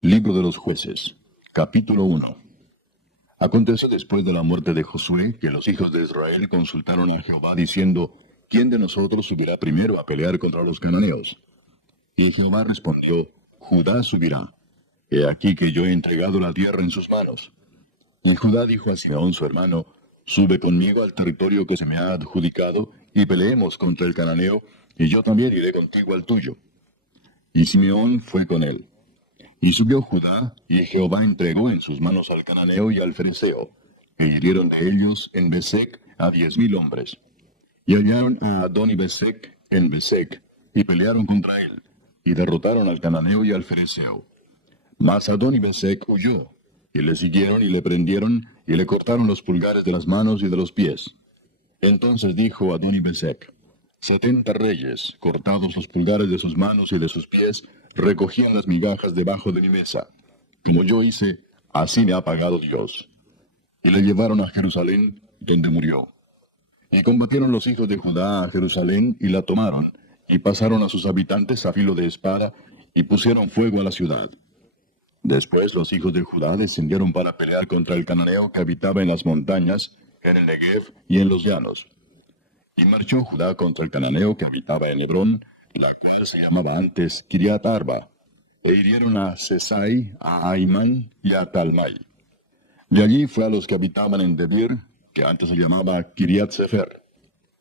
Libro de los Jueces, capítulo 1. Aconteció después de la muerte de Josué que los hijos de Israel consultaron a Jehová diciendo, ¿quién de nosotros subirá primero a pelear contra los cananeos? Y Jehová respondió, Judá subirá. He aquí que yo he entregado la tierra en sus manos. Y Judá dijo a Simeón su hermano, sube conmigo al territorio que se me ha adjudicado, y peleemos contra el cananeo, y yo también iré contigo al tuyo. Y Simeón fue con él. Y subió Judá, y Jehová entregó en sus manos al cananeo y al fereceo, e hirieron de ellos en Besec a 10,000 hombres. Y hallaron a Adoni-Besec en Besec, y pelearon contra él, y derrotaron al cananeo y al fereceo. Mas Adoni-Besec huyó, y le siguieron y le prendieron, y le cortaron los pulgares de las manos y de los pies. Entonces dijo Adoni-Besec, 70 reyes, cortados los pulgares de sus manos y de sus pies, recogían las migajas debajo de mi mesa. Como yo hice, así me ha pagado Dios. Y le llevaron a Jerusalén, donde murió. Y combatieron los hijos de Judá a Jerusalén, y la tomaron, y pasaron a sus habitantes a filo de espada, y pusieron fuego a la ciudad. Después los hijos de Judá descendieron para pelear contra el cananeo que habitaba en las montañas, en el Negev y en los llanos. Y marchó Judá contra el cananeo que habitaba en Hebrón, la cual se llamaba antes Kiriat Arba, e hirieron a Sesai, a Aimán y a Talmai. Y allí fue a los que habitaban en Debir, que antes se llamaba Kiriat Sefer.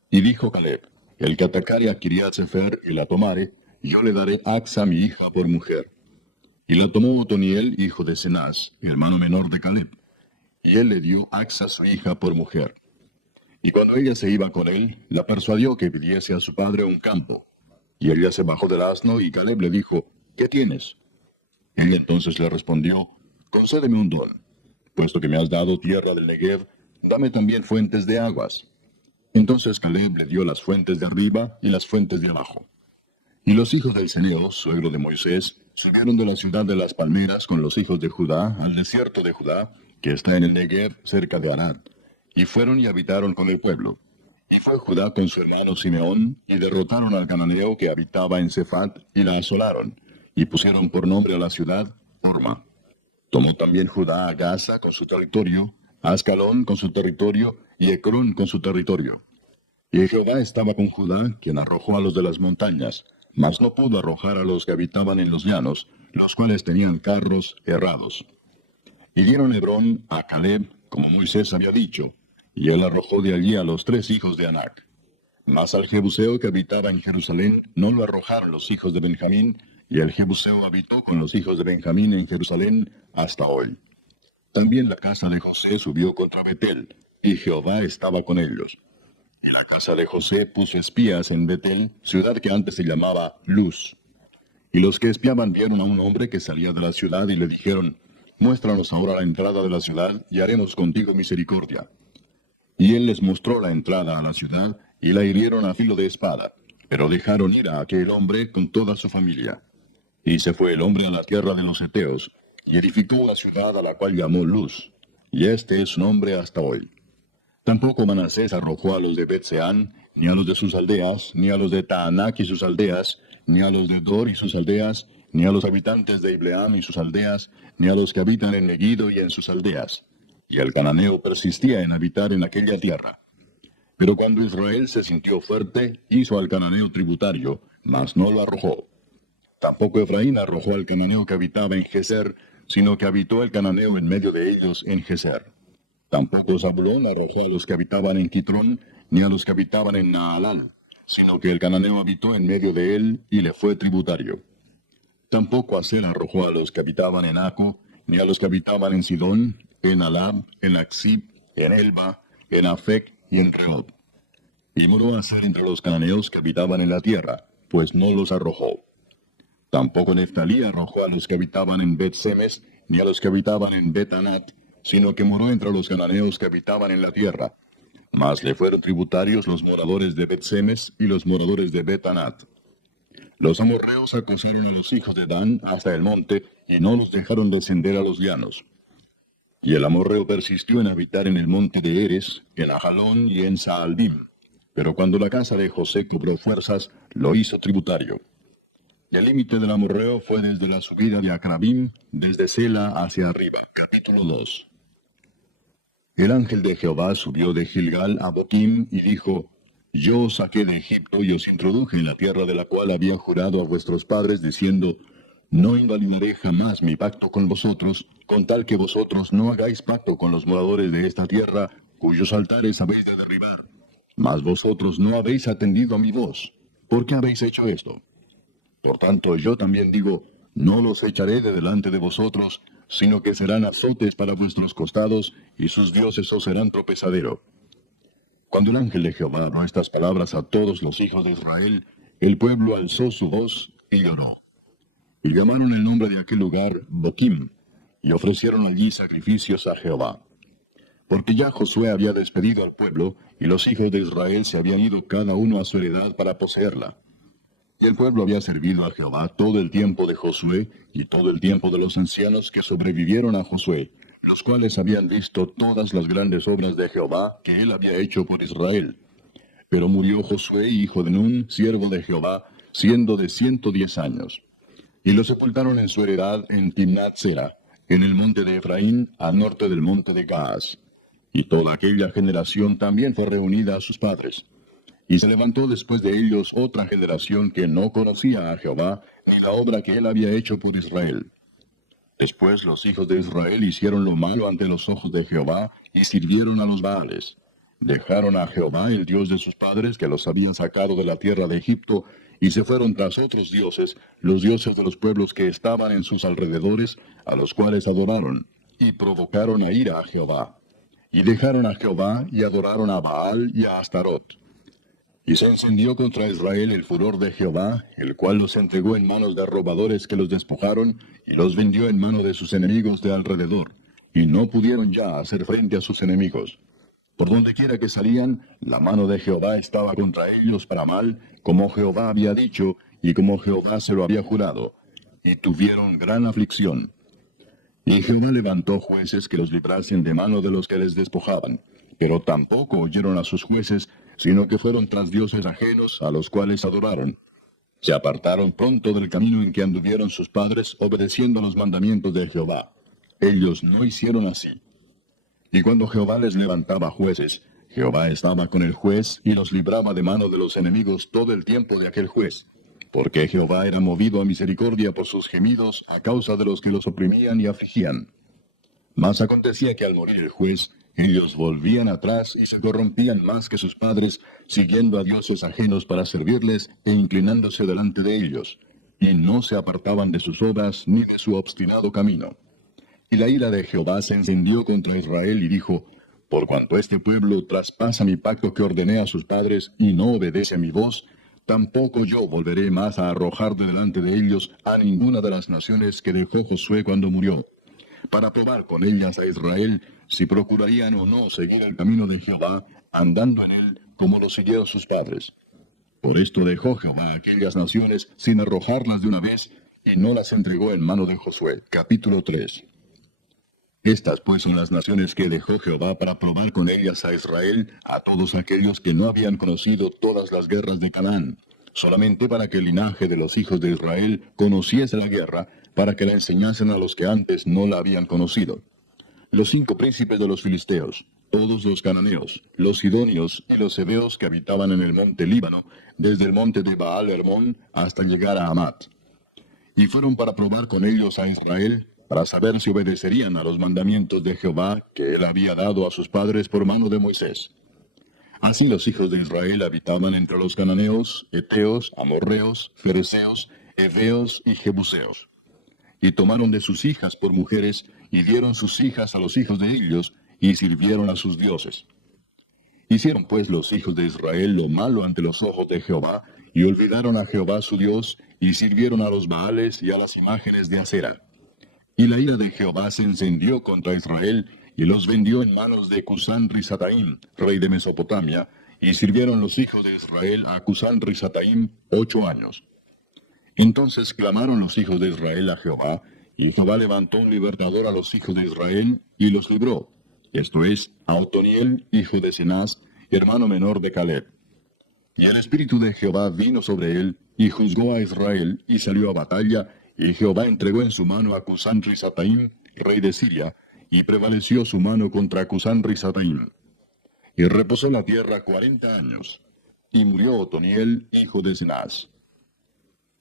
Y dijo Caleb, el que atacare a Kiriat Sefer y la tomare, yo le daré Axa mi hija por mujer. Y la tomó Otoniel, hijo de Cenaz, hermano menor de Caleb, y él le dio Axa su hija por mujer. Y cuando ella se iba con él, la persuadió que pidiese a su padre un campo. Y ella se bajó del asno, y Caleb le dijo, ¿qué tienes? Él entonces le respondió, concédeme un don. Puesto que me has dado tierra del Negev, dame también fuentes de aguas. Entonces Caleb le dio las fuentes de arriba y las fuentes de abajo. Y los hijos del Ceneo, suegro de Moisés, subieron de la ciudad de las palmeras con los hijos de Judá al desierto de Judá, que está en el Negev cerca de Arad. Y fueron y habitaron con el pueblo. Y fue Judá con su hermano Simeón, y derrotaron al cananeo que habitaba en Cefat, y la asolaron, y pusieron por nombre a la ciudad Horma. Tomó también Judá a Gaza con su territorio, a Ascalón con su territorio, y Ecrón con su territorio. Y Jehová estaba con Judá, quien arrojó a los de las montañas, mas no pudo arrojar a los que habitaban en los llanos, los cuales tenían carros errados. Y dieron Hebrón a Caleb, como Moisés había dicho, y él arrojó de allí a los 3 hijos de Anac. Mas al Jebuseo que habitaba en Jerusalén no lo arrojaron los hijos de Benjamín, y el Jebuseo habitó con los hijos de Benjamín en Jerusalén hasta hoy. También la casa de José subió contra Betel, y Jehová estaba con ellos. Y la casa de José puso espías en Betel, ciudad que antes se llamaba Luz. Y los que espiaban vieron a un hombre que salía de la ciudad y le dijeron, muéstranos ahora la entrada de la ciudad, y haremos contigo misericordia. Y él les mostró la entrada a la ciudad, y la hirieron a filo de espada, pero dejaron ir a aquel hombre con toda su familia. Y se fue el hombre a la tierra de los Heteos, y edificó una ciudad a la cual llamó Luz, y este es su nombre hasta hoy. Tampoco Manasés arrojó a los de Bet-Seán, ni a los de sus aldeas, ni a los de Taanac y sus aldeas, ni a los de Dor y sus aldeas, ni a los habitantes de Ibleam y sus aldeas, ni a los que habitan en Megiddo y en sus aldeas. Y el cananeo persistía en habitar en aquella tierra. Pero cuando Israel se sintió fuerte, hizo al cananeo tributario, mas no lo arrojó. Tampoco Efraín arrojó al cananeo que habitaba en Geser, sino que habitó el cananeo en medio de ellos en Geser. Tampoco Zabulón arrojó a los que habitaban en Quitrón, ni a los que habitaban en Naalal, sino que el cananeo habitó en medio de él y le fue tributario. Tampoco Aser arrojó a los que habitaban en Aco, ni a los que habitaban en Sidón, en Alab, en Aksib, en Elba, en Afec y en Rehob. Y moró Aser entre los cananeos que habitaban en la tierra, pues no los arrojó. Tampoco Neftalí arrojó a los que habitaban en Bet-Semes, ni a los que habitaban en Bet-Anat, sino que moró entre los cananeos que habitaban en la tierra. Mas le fueron tributarios los moradores de Bet-Semes y los moradores de Bet-Anat. Los amorreos acosaron a los hijos de Dan hasta el monte, y no los dejaron descender a los llanos. Y el amorreo persistió en habitar en el monte de Eres, en Ajalón y en Saalbim. Pero cuando la casa de José cobró fuerzas, lo hizo tributario. El límite del amorreo fue desde la subida de Acrabim, desde Sela hacia arriba. Capítulo 2. El ángel de Jehová subió de Gilgal a Boquim y dijo: Yo os saqué de Egipto y os introduje en la tierra de la cual había jurado a vuestros padres, diciendo: No invalidaré jamás mi pacto con vosotros, con tal que vosotros no hagáis pacto con los moradores de esta tierra, cuyos altares habéis de derribar. Mas vosotros no habéis atendido a mi voz. ¿Por qué habéis hecho esto? Por tanto, yo también digo: no los echaré de delante de vosotros, sino que serán azotes para vuestros costados, y sus dioses os serán tropezadero. Cuando el ángel de Jehová habló estas palabras a todos los hijos de Israel, el pueblo alzó su voz y lloró. Y llamaron el nombre de aquel lugar Boquim, y ofrecieron allí sacrificios a Jehová. Porque ya Josué había despedido al pueblo, y los hijos de Israel se habían ido cada uno a su heredad para poseerla. Y el pueblo había servido a Jehová todo el tiempo de Josué, y todo el tiempo de los ancianos que sobrevivieron a Josué, los cuales habían visto todas las grandes obras de Jehová que él había hecho por Israel. Pero murió Josué, hijo de Nun, siervo de Jehová, siendo de 110 años. Y lo sepultaron en su heredad en Timnat-Sera, en el monte de Efraín, al norte del monte de Gaas. Y toda aquella generación también fue reunida a sus padres. Y se levantó después de ellos otra generación que no conocía a Jehová y la obra que él había hecho por Israel. Después los hijos de Israel hicieron lo malo ante los ojos de Jehová y sirvieron a los Baales. Dejaron a Jehová, el Dios de sus padres, que los habían sacado de la tierra de Egipto, y se fueron tras otros dioses, los dioses de los pueblos que estaban en sus alrededores, a los cuales adoraron, y provocaron a ira a Jehová. Y dejaron a Jehová y adoraron a Baal y a Astarot. Y se encendió contra Israel el furor de Jehová, el cual los entregó en manos de robadores que los despojaron, y los vendió en mano de sus enemigos de alrededor, y no pudieron ya hacer frente a sus enemigos. Por donde quiera que salían, la mano de Jehová estaba contra ellos para mal, como Jehová había dicho, y como Jehová se lo había jurado, y tuvieron gran aflicción. Y Jehová levantó jueces que los librasen de mano de los que les despojaban, pero tampoco oyeron a sus jueces, sino que fueron tras dioses ajenos a los cuales adoraron. Se apartaron pronto del camino en que anduvieron sus padres, obedeciendo los mandamientos de Jehová. Ellos no hicieron así. Y cuando Jehová les levantaba jueces, Jehová estaba con el juez y los libraba de mano de los enemigos todo el tiempo de aquel juez, porque Jehová era movido a misericordia por sus gemidos a causa de los que los oprimían y afligían. Mas acontecía que al morir el juez, ellos volvían atrás y se corrompían más que sus padres, siguiendo a dioses ajenos para servirles e inclinándose delante de ellos, y no se apartaban de sus obras ni de su obstinado camino. Y la ira de Jehová se encendió contra Israel y dijo: Por cuanto este pueblo traspasa mi pacto que ordené a sus padres y no obedece a mi voz, tampoco yo volveré más a arrojar de delante de ellos a ninguna de las naciones que dejó Josué cuando murió, para probar con ellas a Israel si procurarían o no seguir el camino de Jehová, andando en él como lo siguieron sus padres. Por esto dejó Jehová aquellas naciones sin arrojarlas de una vez, y no las entregó en mano de Josué. Capítulo 3. Estas pues son las naciones que dejó Jehová para probar con ellas a Israel, a todos aquellos que no habían conocido todas las guerras de Canaán, solamente para que el linaje de los hijos de Israel conociese la guerra, para que la enseñasen a los que antes no la habían conocido. Los 5 príncipes de los filisteos, todos los cananeos, los sidonios y los heveos que habitaban en el monte Líbano, desde el monte de Baal Hermón hasta llegar a Amat. Y fueron para probar con ellos a Israel, para saber si obedecerían a los mandamientos de Jehová que él había dado a sus padres por mano de Moisés. Así los hijos de Israel habitaban entre los cananeos, heteos, amorreos, fereceos, heveos y jebuseos. Y tomaron de sus hijas por mujeres, y dieron sus hijas a los hijos de ellos, y sirvieron a sus dioses. Hicieron pues los hijos de Israel lo malo ante los ojos de Jehová, y olvidaron a Jehová su Dios, y sirvieron a los Baales y a las imágenes de Acera. Y la ira de Jehová se encendió contra Israel, y los vendió en manos de Cusán-Risataim, rey de Mesopotamia, y sirvieron los hijos de Israel a Cusán-Risataim 8 años. Entonces clamaron los hijos de Israel a Jehová, y Jehová levantó un libertador a los hijos de Israel, y los libró, esto es, a Otoniel, hijo de Cenaz, hermano menor de Caleb. Y el Espíritu de Jehová vino sobre él, y juzgó a Israel, y salió a batalla, y Jehová entregó en su mano a Cusán-Risataim, rey de Siria, y prevaleció su mano contra Cusán-Risataim. Y reposó la tierra 40 años, y murió Otoniel, hijo de Cenaz.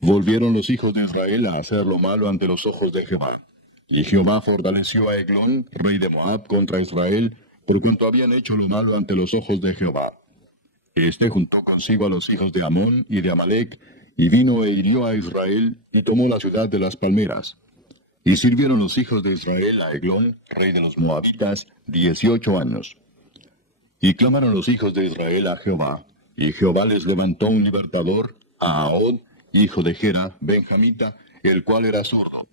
Volvieron los hijos de Israel a hacer lo malo ante los ojos de Jehová. Y Jehová fortaleció a Eglón, rey de Moab, contra Israel, por cuanto habían hecho lo malo ante los ojos de Jehová. Este juntó consigo a los hijos de Amón y de Amalec, y vino e hirió a Israel, y tomó la ciudad de las palmeras. Y sirvieron los hijos de Israel a Eglón, rey de los Moabitas, 18 años. Y clamaron los hijos de Israel a Jehová, y Jehová les levantó un libertador, a Ahod, hijo de Gera, benjamita, el cual era zurdo.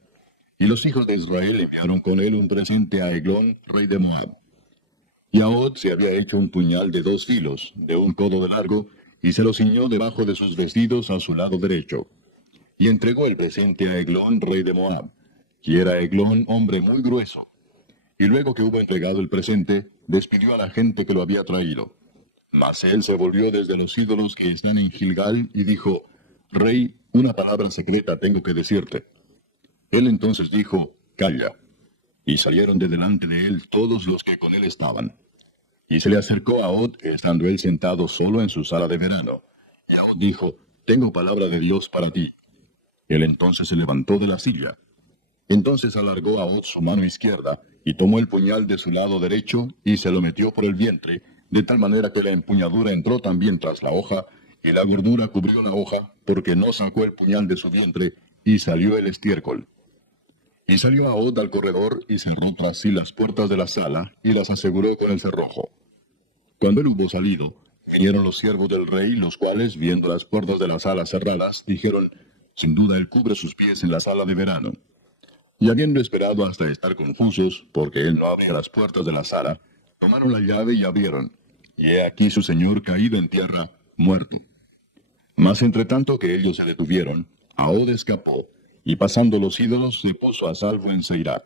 Y los hijos de Israel enviaron con él un presente a Eglón, rey de Moab. Y Ahod se había hecho un puñal de 2 filos, de 1 codo de largo, y se lo ciñó debajo de sus vestidos a su lado derecho. Y entregó el presente a Eglón, rey de Moab, y era Eglón hombre muy grueso. Y luego que hubo entregado el presente, despidió a la gente que lo había traído. Mas él se volvió desde los ídolos que están en Gilgal, y dijo, Rey, una palabra secreta tengo que decirte. Él entonces dijo, Calla. Y salieron de delante de él todos los que con él estaban. Y se le acercó a Ahod, estando él sentado solo en su sala de verano. Y Ahod dijo, Tengo palabra de Dios para ti. Él entonces se levantó de la silla. Entonces alargó Ahod su mano izquierda, y tomó el puñal de su lado derecho, y se lo metió por el vientre, de tal manera que la empuñadura entró también tras la hoja, y la gordura cubrió la hoja, porque no sacó el puñal de su vientre, y salió el estiércol. Y salió Ahod al corredor, y cerró tras sí las puertas de la sala, y las aseguró con el cerrojo. Cuando él hubo salido, vinieron los siervos del rey, los cuales, viendo las puertas de la sala cerradas, dijeron, Sin duda él cubre sus pies en la sala de verano. Y habiendo esperado hasta estar confusos, porque él no abría las puertas de la sala, tomaron la llave y abrieron. Y he aquí su señor caído en tierra, muerto. Mas entre tanto que ellos se detuvieron, Ahod escapó, y pasando los ídolos se puso a salvo en Seirat.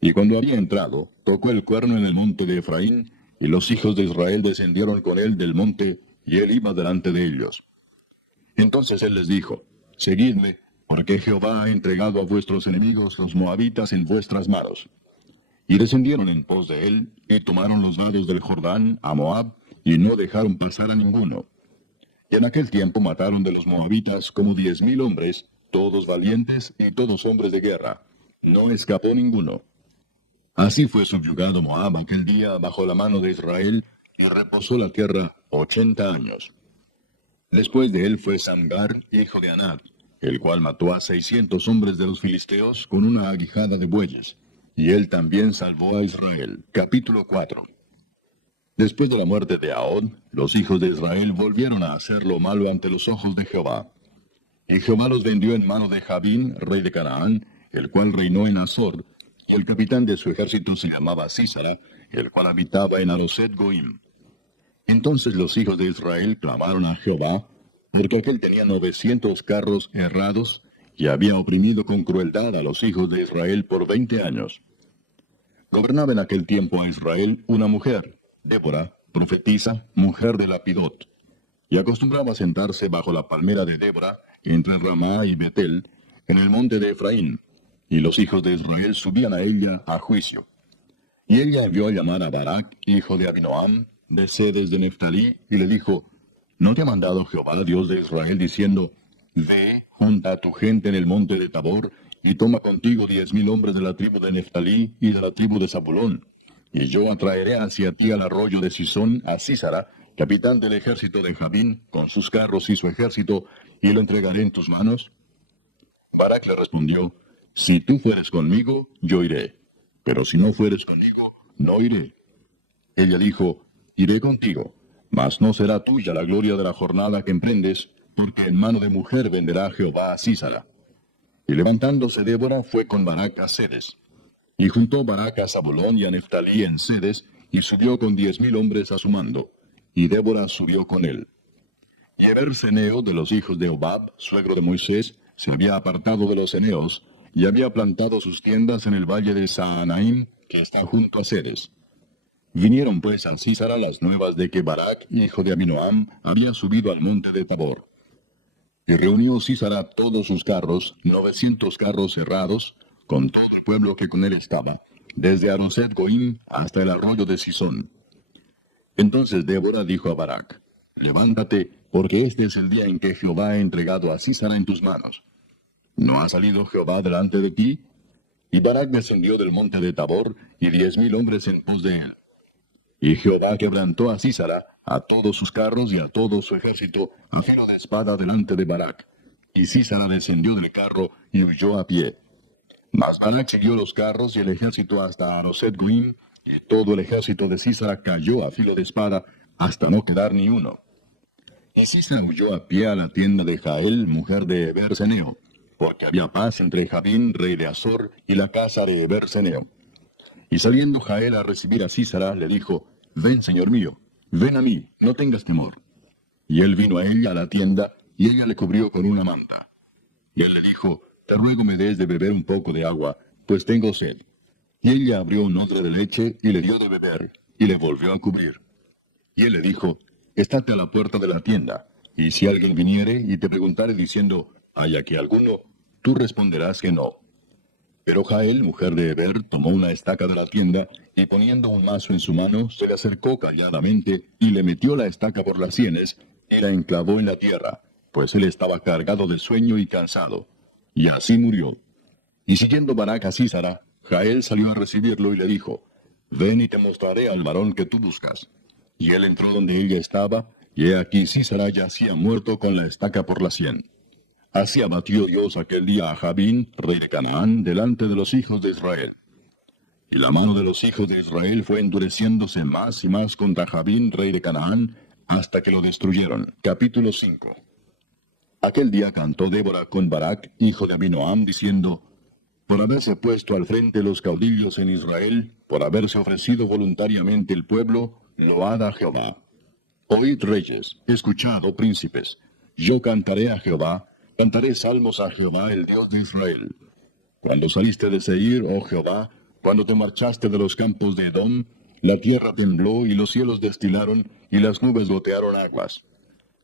Y cuando había entrado, tocó el cuerno en el monte de Efraín, y los hijos de Israel descendieron con él del monte, y él iba delante de ellos. Entonces él les dijo, Seguidme, porque Jehová ha entregado a vuestros enemigos los moabitas en vuestras manos. Y descendieron en pos de él, y tomaron los vados del Jordán a Moab, y no dejaron pasar a ninguno. Y en aquel tiempo mataron de los moabitas como 10,000 hombres, todos valientes y todos hombres de guerra. No escapó ninguno. Así fue subyugado Moab aquel día bajo la mano de Israel, y reposó la tierra 80 años. Después de él fue Samgar, hijo de Anat, el cual mató a 600 hombres de los filisteos con una aguijada de bueyes. Y él también salvó a Israel. Capítulo 4. Después de la muerte de Ahod, los hijos de Israel volvieron a hacer lo malo ante los ojos de Jehová. Y Jehová los vendió en mano de Jabín, rey de Canaán, el cual reinó en Azor, y el capitán de su ejército se llamaba Sísara, el cual habitaba en Aroset Goim. Entonces los hijos de Israel clamaron a Jehová, porque aquél tenía 900 carros errados, y había oprimido con crueldad a los hijos de Israel por 20 años. Gobernaba en aquel tiempo a Israel una mujer, Débora, profetisa, mujer de Lapidot, y acostumbraba sentarse bajo la palmera de Débora, entre Ramá y Betel, en el monte de Efraín, y los hijos de Israel subían a ella a juicio. Y ella envió a llamar a Barak, hijo de Abinoam, de Sedes de Neftalí, y le dijo, ¿No te ha mandado Jehová, Dios de Israel, diciendo, Ve, junta a tu gente en el monte de Tabor, y toma contigo 10,000 hombres de la tribu de Neftalí y de la tribu de Zabulón, y yo atraeré hacia ti al arroyo de Sisón a Sísara, capitán del ejército de Jabín, con sus carros y su ejército, y lo entregaré en tus manos? Barak le respondió, Si tú fueres conmigo, yo iré, pero si no fueres conmigo, no iré. Ella dijo, Iré contigo, mas no será tuya la gloria de la jornada que emprendes, porque en mano de mujer venderá Jehová a Sísara. Y levantándose Débora fue con Barak a Sedes. Y juntó Barak a Zabulón y a Neftalí en Sedes, y subió con 10,000 hombres a su mando, y Débora subió con él. Y Eber-Seneo de los hijos de Obab, suegro de Moisés, se había apartado de los eneos, y había plantado sus tiendas en el valle de Saanaim, que está junto a Sedes. Vinieron pues a Sísara las nuevas de que Barac, hijo de Abinoam, había subido al monte de Tabor. Y reunió Sísara todos sus carros, 900 carros cerrados, con todo el pueblo que con él estaba, desde Aroset Goim hasta el arroyo de Sisón. Entonces Débora dijo a Barac: Levántate, porque este es el día en que Jehová ha entregado a Sísara en tus manos. ¿No ha salido Jehová delante de ti? Y Barac descendió del monte de Tabor, y 10,000 hombres en pos de él. Y Jehová quebrantó a Sísara, a todos sus carros y a todo su ejército, a filo de espada delante de Barac. Y Sísara descendió del carro y huyó a pie. Mas Barac siguió los carros y el ejército hasta Aroset Goim, y todo el ejército de Sísara cayó a filo de espada, hasta no quedar ni uno. Y Sísara huyó a pie a la tienda de Jael, mujer de Eber-Seneo, porque había paz entre Jabín, rey de Azor, y la casa de Eber-Seneo. Y saliendo Jael a recibir a Sísara, le dijo: Ven, señor mío, ven a mí, no tengas temor. Y él vino a ella a la tienda, y ella le cubrió con una manta. Y él le dijo: Te ruego me des de beber un poco de agua, pues tengo sed. Y ella abrió un odre de leche, y le dio de beber, y le volvió a cubrir. Y él le dijo: Estate a la puerta de la tienda, y si alguien viniere y te preguntare diciendo: ¿Hay aquí alguno?, tú responderás que no. Pero Jael, mujer de Heber, tomó una estaca de la tienda, y poniendo un mazo en su mano, se le acercó calladamente, y le metió la estaca por las sienes, y la enclavó en la tierra, pues él estaba cargado de sueño y cansado. Y así murió. Y siguiendo Barac a Sísara, Jael salió a recibirlo y le dijo: Ven y te mostraré al varón que tú buscas. Y él entró donde ella estaba, y he aquí Sísara yacía muerto con la estaca por la sien. Así abatió Dios aquel día a Jabín, rey de Canaán, delante de los hijos de Israel. Y la mano de los hijos de Israel fue endureciéndose más y más contra Jabín, rey de Canaán, hasta que lo destruyeron. Capítulo 5. Aquel día cantó Débora con Barac, hijo de Abinoam, diciendo: Por haberse puesto al frente los caudillos en Israel, por haberse ofrecido voluntariamente el pueblo, load a Jehová. Oíd, reyes, escuchad, oh príncipes. Yo cantaré a Jehová, cantaré salmos a Jehová, el Dios de Israel. Cuando saliste de Seir, oh Jehová, cuando te marchaste de los campos de Edom, la tierra tembló y los cielos destilaron y las nubes gotearon aguas.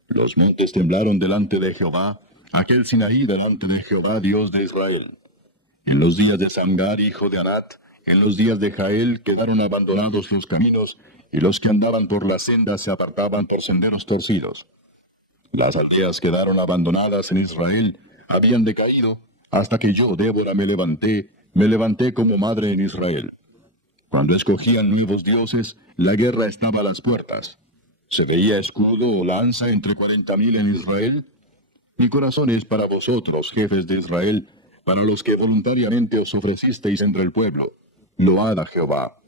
Los montes temblaron delante de Jehová, aquel Sinaí delante de Jehová, Dios de Israel. En los días de Samgar, hijo de Anat, en los días de Jael, quedaron abandonados los caminos, y los que andaban por las sendas se apartaban por senderos torcidos. Las aldeas quedaron abandonadas en Israel, habían decaído, hasta que yo, Débora, me levanté como madre en Israel. Cuando escogían nuevos dioses, la guerra estaba a las puertas. ¿Se veía escudo o lanza entre 40,000 en Israel? Mi corazón es para vosotros, jefes de Israel, para los que voluntariamente os ofrecisteis entre el pueblo. Load a Jehová.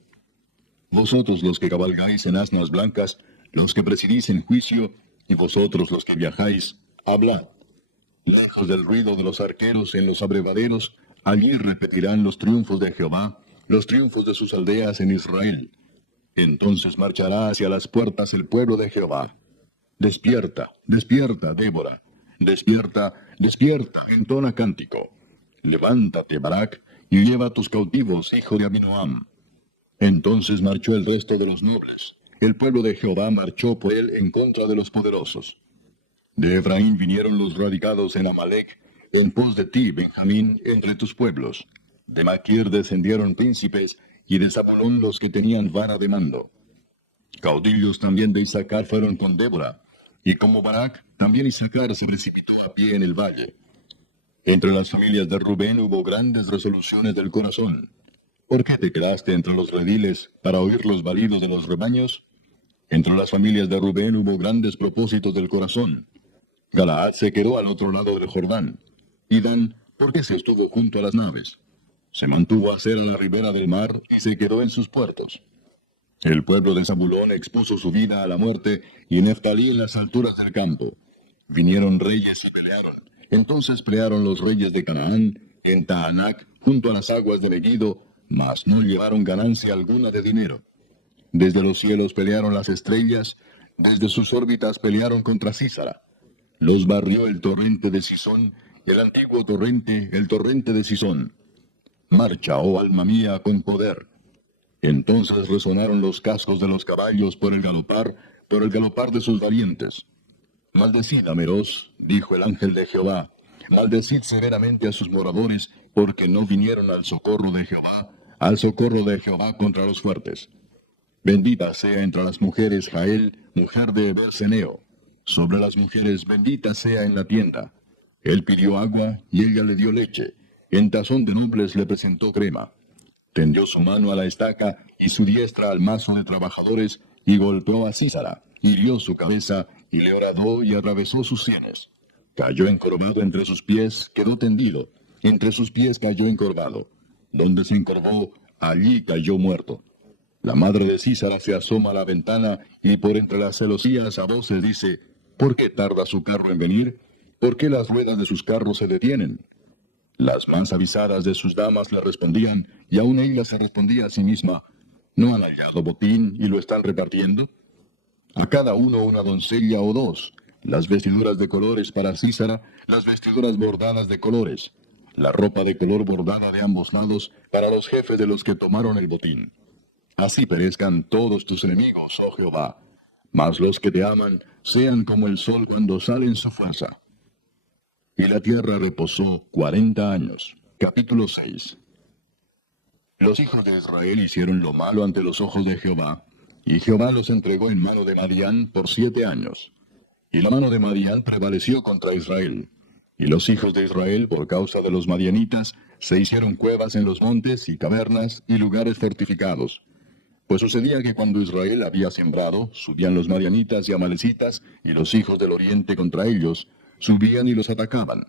Vosotros los que cabalgáis en asnas blancas, los que presidís en juicio, y vosotros los que viajáis, hablad. Lejos del ruido de los arqueros en los abrevaderos, allí repetirán los triunfos de Jehová, los triunfos de sus aldeas en Israel. Entonces marchará hacia las puertas el pueblo de Jehová. Despierta, despierta, Débora. Despierta, despierta, entona cántico. Levántate, Barac, y lleva tus cautivos, hijo de Abinoam. Entonces marchó el resto de los nobles. El pueblo de Jehová marchó por él en contra de los poderosos. De Efraín vinieron los radicados en Amalec, en pos de ti, Benjamín, entre tus pueblos. De Maquir descendieron príncipes, y de Zabulón los que tenían vara de mando. Caudillos también de Isaacar fueron con Débora, y como Barac, también Isaacar se precipitó a pie en el valle. Entre las familias de Rubén hubo grandes resoluciones del corazón. ¿Por qué te quedaste entre los rediles para oír los balidos de los rebaños? Entre las familias de Rubén hubo grandes propósitos del corazón. Galaad se quedó al otro lado del Jordán. Y Dan, ¿por qué se estuvo junto a las naves? Se mantuvo a ser a la ribera del mar y se quedó en sus puertos. El pueblo de Zabulón expuso su vida a la muerte, y Neftalí en las alturas del campo. Vinieron reyes y pelearon. Entonces pelearon los reyes de Canaán, en Taanac, junto a las aguas de Megiddo, mas no llevaron ganancia alguna de dinero. Desde los cielos pelearon las estrellas, desde sus órbitas pelearon contra Sísara. Los barrió el torrente de Sisón, el antiguo torrente, el torrente de Sisón. Marcha, oh alma mía, con poder. Entonces resonaron los cascos de los caballos por el galopar de sus valientes. Maldecid a Meroz, dijo el ángel de Jehová, maldecid severamente a sus moradores, porque no vinieron al socorro de Jehová contra los fuertes. Bendita sea entre las mujeres Jael, mujer de Berseneo. Sobre las mujeres bendita sea en la tienda. Él pidió agua, y ella le dio leche. En tazón de nobles le presentó crema. Tendió su mano a la estaca, y su diestra al mazo de trabajadores, y golpeó a Sísara, hirió su cabeza, y le horadó y atravesó sus sienes. Cayó encorvado entre sus pies, quedó tendido. Entre sus pies cayó encorvado. Donde se encorvó, allí cayó muerto. La madre de Sísara se asoma a la ventana, y por entre las celosías a voces dice, ¿por qué tarda su carro en venir? ¿Por qué las ruedas de sus carros se detienen? Las más avisadas de sus damas le respondían, y aun ella se respondía a sí misma, ¿no han hallado botín y lo están repartiendo? A cada uno una doncella o dos, las vestiduras de colores para Sísara, las vestiduras bordadas de colores, la ropa de color bordada de ambos lados para los jefes de los que tomaron el botín. Así perezcan todos tus enemigos, oh Jehová, mas los que te aman sean como el sol cuando sale en su fuerza. Y la tierra reposó 40 años. Capítulo 6. Los hijos de Israel hicieron lo malo ante los ojos de Jehová, y Jehová los entregó en mano de Madián por 7 años. Y la mano de Madián prevaleció contra Israel. Y los hijos de Israel, por causa de los madianitas, se hicieron cuevas en los montes y cavernas y lugares fortificados. Pues sucedía que cuando Israel había sembrado, subían los madianitas y amalecitas, y los hijos del oriente contra ellos, subían y los atacaban.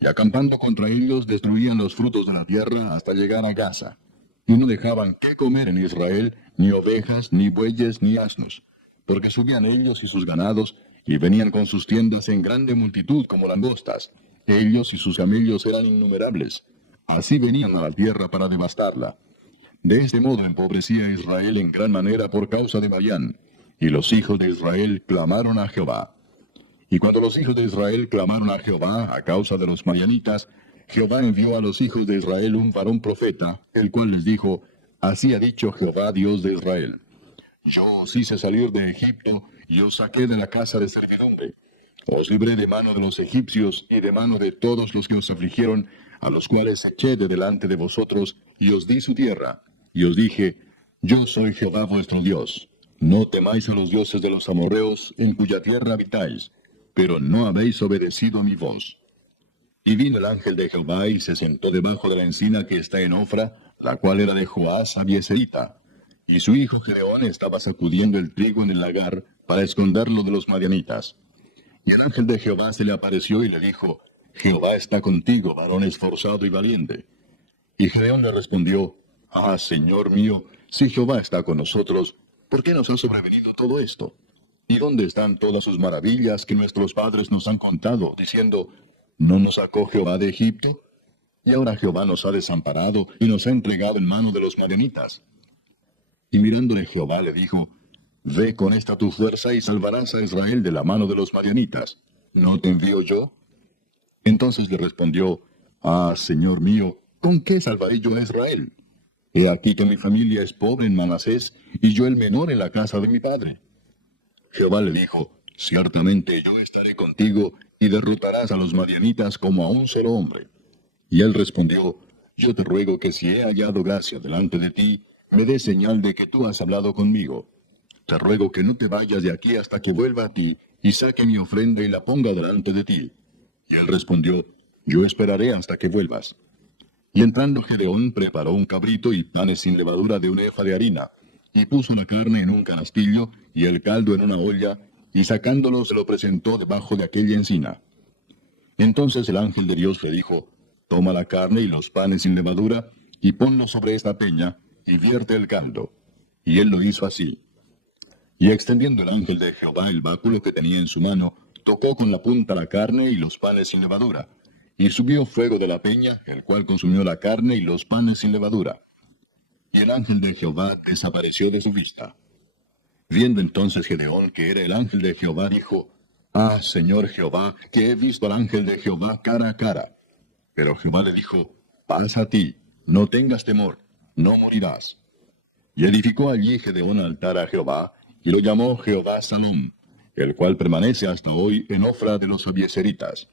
Y acampando contra ellos, destruían los frutos de la tierra hasta llegar a Gaza. Y no dejaban qué comer en Israel, ni ovejas, ni bueyes, ni asnos. Porque subían ellos y sus ganados, y venían con sus tiendas en grande multitud como langostas. Ellos y sus camellos eran innumerables. Así venían a la tierra para devastarla. De este modo empobrecía Israel en gran manera por causa de Madián. Y los hijos de Israel clamaron a Jehová. Y cuando los hijos de Israel clamaron a Jehová a causa de los madianitas, Jehová envió a los hijos de Israel un varón profeta, el cual les dijo, así ha dicho Jehová Dios de Israel, yo os hice salir de Egipto, y os saqué de la casa de servidumbre. Os libré de mano de los egipcios, y de mano de todos los que os afligieron, a los cuales eché de delante de vosotros, y os di su tierra. Y os dije, yo soy Jehová vuestro Dios. No temáis a los dioses de los amorreos, en cuya tierra habitáis, pero no habéis obedecido a mi voz. Y vino el ángel de Jehová y se sentó debajo de la encina que está en Ofra, la cual era de Joás Abieserita. Y su hijo Gedeón estaba sacudiendo el trigo en el lagar para esconderlo de los madianitas. Y el ángel de Jehová se le apareció y le dijo, Jehová está contigo, varón esforzado y valiente. Y Gedeón le respondió, ah, Señor mío, si Jehová está con nosotros, ¿por qué nos ha sobrevenido todo esto? ¿Y dónde están todas sus maravillas que nuestros padres nos han contado, diciendo, ¿no nos sacó Jehová de Egipto? Y ahora Jehová nos ha desamparado y nos ha entregado en mano de los madianitas. Y mirándole Jehová le dijo, ve con esta tu fuerza y salvarás a Israel de la mano de los madianitas. ¿No te envío yo? Entonces le respondió, ah, Señor mío, ¿con qué salvaré yo a Israel? He aquí que mi familia es pobre en Manasés, y yo el menor en la casa de mi padre. Jehová le dijo, ciertamente yo estaré contigo, y derrotarás a los madianitas como a un solo hombre. Y él respondió, yo te ruego que si he hallado gracia delante de ti, me des señal de que tú has hablado conmigo. Te ruego que no te vayas de aquí hasta que vuelva a ti, y saque mi ofrenda y la ponga delante de ti. Y él respondió, yo esperaré hasta que vuelvas. Y entrando Gedeón preparó un cabrito y panes sin levadura de un efa de harina, y puso la carne en un canastillo y el caldo en una olla, y sacándolo se lo presentó debajo de aquella encina. Entonces el ángel de Dios le dijo, toma la carne y los panes sin levadura, y ponlos sobre esta peña, y vierte el caldo. Y él lo hizo así. Y extendiendo el ángel de Jehová el báculo que tenía en su mano, tocó con la punta la carne y los panes sin levadura. Y subió fuego de la peña, el cual consumió la carne y los panes sin levadura. Y el ángel de Jehová desapareció de su vista. Viendo entonces Gedeón que era el ángel de Jehová, dijo, ah, Señor Jehová, que he visto al ángel de Jehová cara a cara. Pero Jehová le dijo, pasa a ti, no tengas temor, no morirás. Y edificó allí Gedeón altar a Jehová, y lo llamó Jehová Salom, el cual permanece hasta hoy en Ofra de los abieseritas.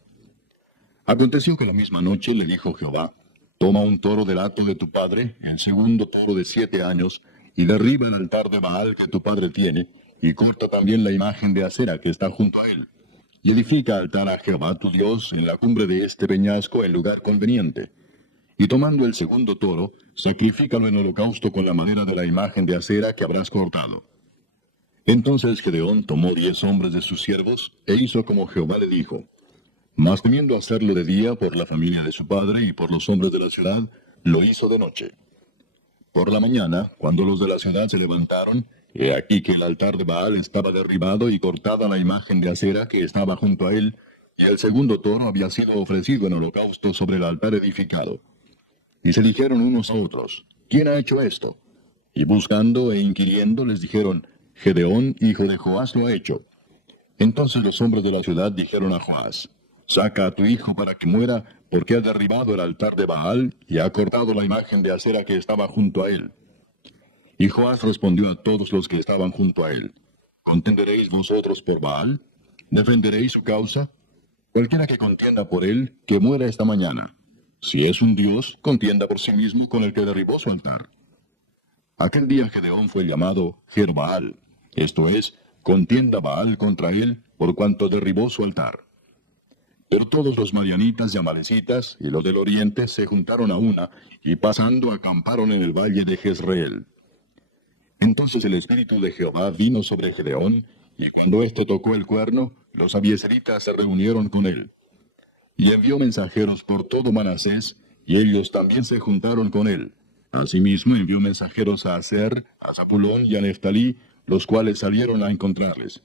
Aconteció que la misma noche le dijo Jehová: Toma un toro del hato de tu padre, el segundo toro de 7 años, y derriba el altar de Baal que tu padre tiene, y corta también la imagen de acera que está junto a él. Y edifica altar a Jehová tu Dios en la cumbre de este peñasco en lugar conveniente. Y tomando el segundo toro, sacrifícalo en holocausto con la madera de la imagen de acera que habrás cortado. Entonces Gedeón tomó 10 hombres de sus siervos, e hizo como Jehová le dijo. Mas temiendo hacerlo de día por la familia de su padre y por los hombres de la ciudad, lo hizo de noche. Por la mañana, cuando los de la ciudad se levantaron, he aquí que el altar de Baal estaba derribado y cortada la imagen de acera que estaba junto a él, y el segundo toro había sido ofrecido en holocausto sobre el altar edificado. Y se dijeron unos a otros: ¿Quién ha hecho esto? Y buscando e inquiriendo les dijeron: Gedeón, hijo de Joás, lo ha hecho. Entonces los hombres de la ciudad dijeron a Joás: Saca a tu hijo para que muera, porque ha derribado el altar de Baal y ha cortado la imagen de acera que estaba junto a él. Y Joás respondió a todos los que estaban junto a él: ¿Contenderéis vosotros por Baal? ¿Defenderéis su causa? Cualquiera que contienda por él, que muera esta mañana. Si es un dios, contienda por sí mismo con el que derribó su altar. Aquel día Gedeón fue llamado Jerbaal, esto es, contienda Baal contra él, por cuanto derribó su altar. Pero todos los madianitas y amalecitas y los del oriente se juntaron a una, y pasando acamparon en el valle de Jezreel. Entonces el espíritu de Jehová vino sobre Gedeón, y cuando éste tocó el cuerno, los abieseritas se reunieron con él. Y envió mensajeros por todo Manasés, y ellos también se juntaron con él. Asimismo envió mensajeros a Aser, a Zabulón y a Neftalí, los cuales salieron a encontrarles.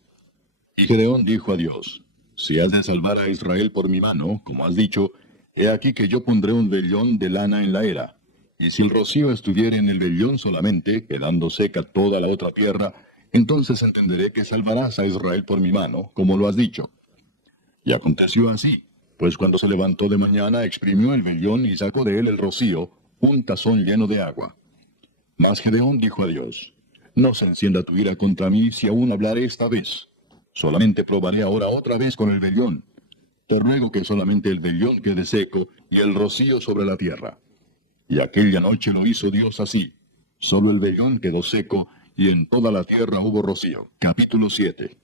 Y Gedeón dijo a Dios: Si has de salvar a Israel por mi mano, como has dicho, he aquí que yo pondré un vellón de lana en la era. Y si el rocío estuviere en el vellón solamente, quedando seca toda la otra tierra, entonces entenderé que salvarás a Israel por mi mano, como lo has dicho. Y aconteció así, pues cuando se levantó de mañana exprimió el vellón y sacó de él el rocío, un tazón lleno de agua. Mas Gedeón dijo a Dios: No se encienda tu ira contra mí si aún hablaré esta vez. Solamente probaré ahora otra vez con el vellón. Te ruego que solamente el vellón quede seco y el rocío sobre la tierra. Y aquella noche lo hizo Dios así. Solo el vellón quedó seco y en toda la tierra hubo rocío. Capítulo 7.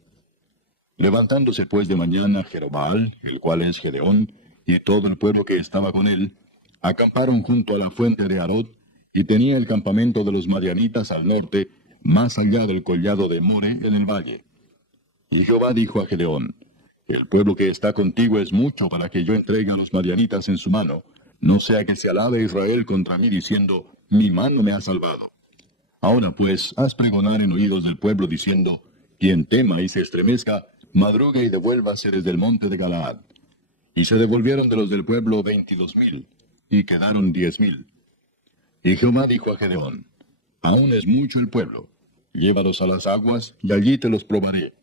Levantándose pues de mañana Jerobbaal, el cual es Gedeón, y todo el pueblo que estaba con él, acamparon junto a la fuente de Arod, y tenía el campamento de los madianitas al norte, más allá del collado de More en el valle. Y Jehová dijo a Gedeón: El pueblo que está contigo es mucho para que yo entregue a los madianitas en su mano, no sea que se alabe Israel contra mí diciendo: Mi mano me ha salvado. Ahora pues, haz pregonar en oídos del pueblo diciendo: Quien tema y se estremezca, madrugue y devuélvase desde el monte de Galaad. Y se devolvieron de los del pueblo 22,000, y quedaron 10,000. Y Jehová dijo a Gedeón: Aún es mucho el pueblo, llévalos a las aguas, y allí te los probaré.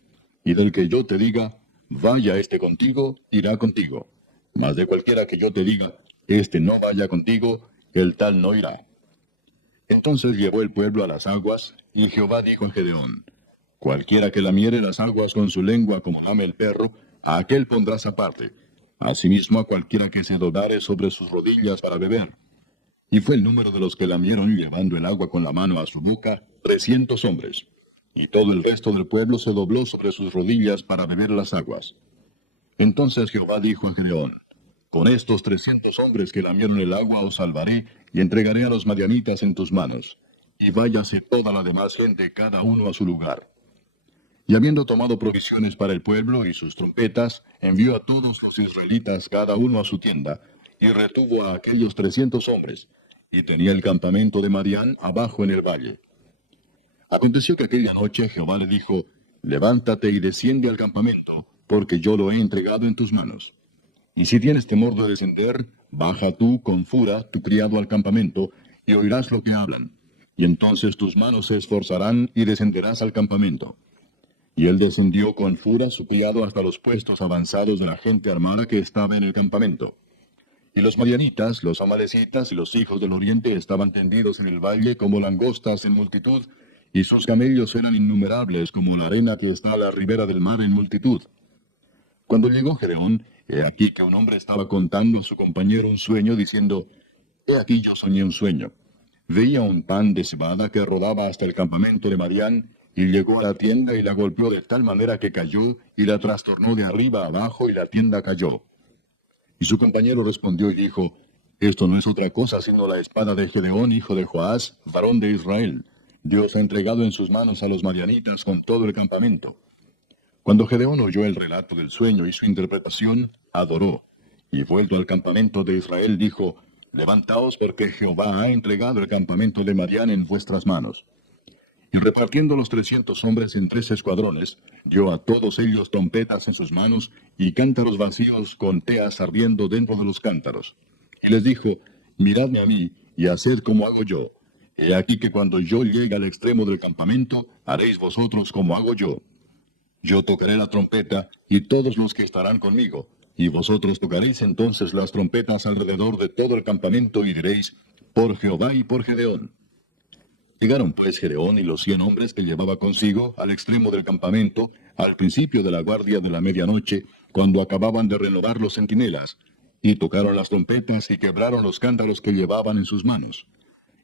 Y del que yo te diga: Vaya este contigo, irá contigo. Mas de cualquiera que yo te diga: Este no vaya contigo, el tal no irá. Entonces llevó el pueblo a las aguas, y Jehová dijo a Gedeón: Cualquiera que lamiere las aguas con su lengua como lame el perro, a aquel pondrás aparte. Asimismo a cualquiera que se doblare sobre sus rodillas para beber. Y fue el número de los que lamieron llevando el agua con la mano a su boca, 300 hombres. Y todo el resto del pueblo se dobló sobre sus rodillas para beber las aguas. Entonces Jehová dijo a Gedeón: Con estos 300 hombres que lamieron el agua os salvaré, y entregaré a los madianitas en tus manos. Y váyase toda la demás gente cada uno a su lugar. Y habiendo tomado provisiones para el pueblo y sus trompetas, envió a todos los israelitas cada uno a su tienda, y retuvo a aquellos 300 hombres, y tenía el campamento de Madián abajo en el valle. Aconteció que aquella noche Jehová le dijo: Levántate y desciende al campamento, porque yo lo he entregado en tus manos. Y si tienes temor de descender, baja tú con Fura, tu criado, al campamento, y oirás lo que hablan. Y entonces tus manos se esforzarán y descenderás al campamento. Y él descendió con Fura, su criado, hasta los puestos avanzados de la gente armada que estaba en el campamento. Y los madianitas, los amalecitas y los hijos del oriente estaban tendidos en el valle como langostas en multitud, y sus camellos eran innumerables como la arena que está a la ribera del mar en multitud. Cuando llegó Gedeón, he aquí que un hombre estaba contando a su compañero un sueño, diciendo, he aquí yo soñé un sueño. Veía un pan de cebada que rodaba hasta el campamento de Madián, y llegó a la tienda y la golpeó de tal manera que cayó, y la trastornó de arriba a abajo, y la tienda cayó. Y su compañero respondió y dijo, esto no es otra cosa sino la espada de Gedeón, hijo de Joás, varón de Israel. Dios ha entregado en sus manos a los madianitas con todo el campamento. Cuando Gedeón oyó el relato del sueño y su interpretación, adoró, y vuelto al campamento de Israel dijo, levantaos porque Jehová ha entregado el campamento de Madián en vuestras manos. Y repartiendo los 300 hombres en 3 escuadrones, dio a todos ellos trompetas en sus manos y cántaros vacíos con teas ardiendo dentro de los cántaros. Y les dijo, miradme a mí y haced como hago yo. He aquí que cuando yo llegue al extremo del campamento, haréis vosotros como hago yo. Yo tocaré la trompeta, y todos los que estarán conmigo, y vosotros tocaréis entonces las trompetas alrededor de todo el campamento, y diréis, por Jehová y por Gedeón. Llegaron pues Gedeón y los 100 hombres que llevaba consigo al extremo del campamento, al principio de la guardia de la medianoche, cuando acababan de renovar los centinelas, y tocaron las trompetas y quebraron los cántaros que llevaban en sus manos.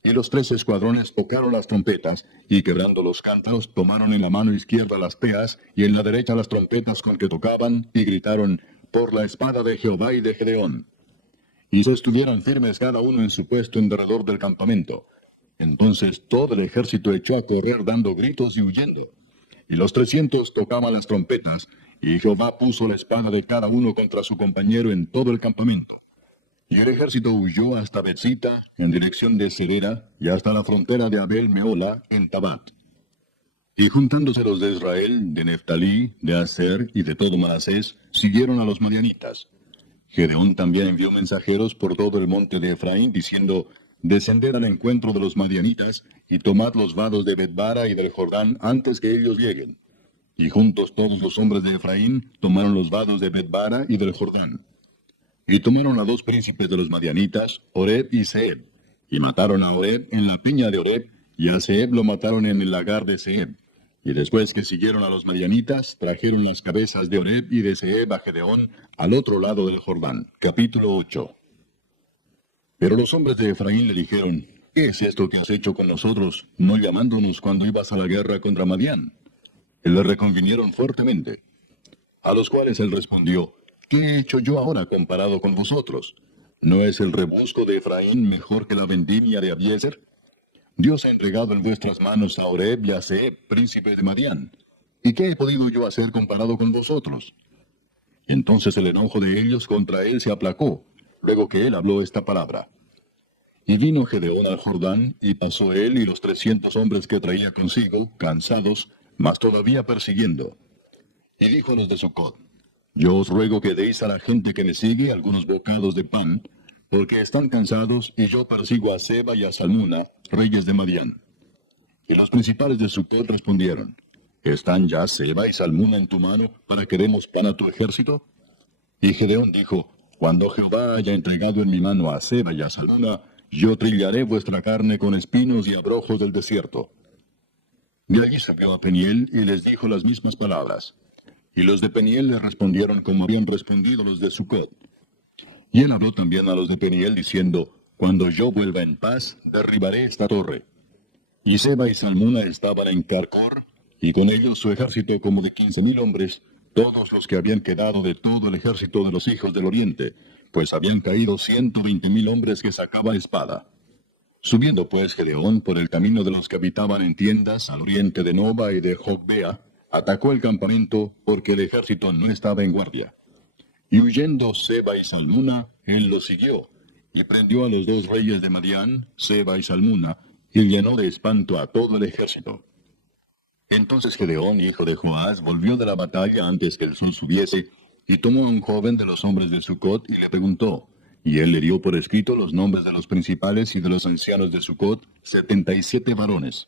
Y los 3 escuadrones tocaron las trompetas, y quebrando los cántaros, tomaron en la mano izquierda las teas, y en la derecha las trompetas con que tocaban, y gritaron, por la espada de Jehová y de Gedeón. Y se estuvieran firmes cada uno en su puesto en derredor del campamento. Entonces todo el ejército echó a correr dando gritos y huyendo. Y los 300 tocaban las trompetas, y Jehová puso la espada de cada uno contra su compañero en todo el campamento. Y el ejército huyó hasta Betzita, en dirección de Serera, y hasta la frontera de Abel Meola, en Tabat. Y juntándose los de Israel, de Neftalí, de Aser y de todo Manasés, siguieron a los madianitas. Gedeón también envió mensajeros por todo el monte de Efraín, diciendo, descended al encuentro de los madianitas, y tomad los vados de Betbara y del Jordán antes que ellos lleguen. Y juntos todos los hombres de Efraín tomaron los vados de Betbara y del Jordán. Y tomaron a 2 príncipes de los madianitas, Oreb y Zeeb, y mataron a Oreb en la piña de Oreb, y a Zeeb lo mataron en el lagar de Zeeb. Y después que siguieron a los madianitas, trajeron las cabezas de Oreb y de Zeeb a Gedeón, al otro lado del Jordán. Capítulo 8. Pero los hombres de Efraín le dijeron, ¿qué es esto que has hecho con nosotros, no llamándonos cuando ibas a la guerra contra Madián? Y le reconvinieron fuertemente. A los cuales él respondió, ¿qué he hecho yo ahora comparado con vosotros? ¿No es el rebusco de Efraín mejor que la vendimia de Abiezer? Dios ha entregado en vuestras manos a Oreb y a Zeeb, príncipes de Madián. ¿Y qué he podido yo hacer comparado con vosotros? Entonces el enojo de ellos contra él se aplacó, luego que él habló esta palabra. Y vino Gedeón al Jordán, y pasó él y los 300 hombres que traía consigo, cansados, mas todavía persiguiendo. Y dijo a los de Sucot, yo os ruego que deis a la gente que me sigue algunos bocados de pan, porque están cansados, y yo persigo a Seba y a Salmuna, reyes de Madián. Y los principales de Sucot respondieron, ¿están ya Seba y Salmuna en tu mano para que demos pan a tu ejército? Y Gedeón dijo, cuando Jehová haya entregado en mi mano a Seba y a Salmuna, yo trillaré vuestra carne con espinos y abrojos del desierto. De allí salió a Peniel y les dijo las mismas palabras. Y los de Peniel le respondieron como habían respondido los de Sucot. Y él habló también a los de Peniel diciendo, cuando yo vuelva en paz, derribaré esta torre. Y Seba y Salmuna estaban en Carcor, y con ellos su ejército como de 15,000 hombres, todos los que habían quedado de todo el ejército de los hijos del oriente, pues habían caído 120,000 hombres que sacaban espada. Subiendo pues Gedeón por el camino de los que habitaban en tiendas al oriente de Nova y de Jogbea, atacó el campamento porque el ejército no estaba en guardia. Y huyendo Seba y Salmuna, él los siguió, y prendió a los 2 reyes de Madián, Seba y Salmuna, y llenó de espanto a todo el ejército. Entonces Gedeón, hijo de Joás, volvió de la batalla antes que el sol subiese, y tomó a un joven de los hombres de Sucot y le preguntó, y él le dio por escrito los nombres de los principales y de los ancianos de Sucot, 77 varones.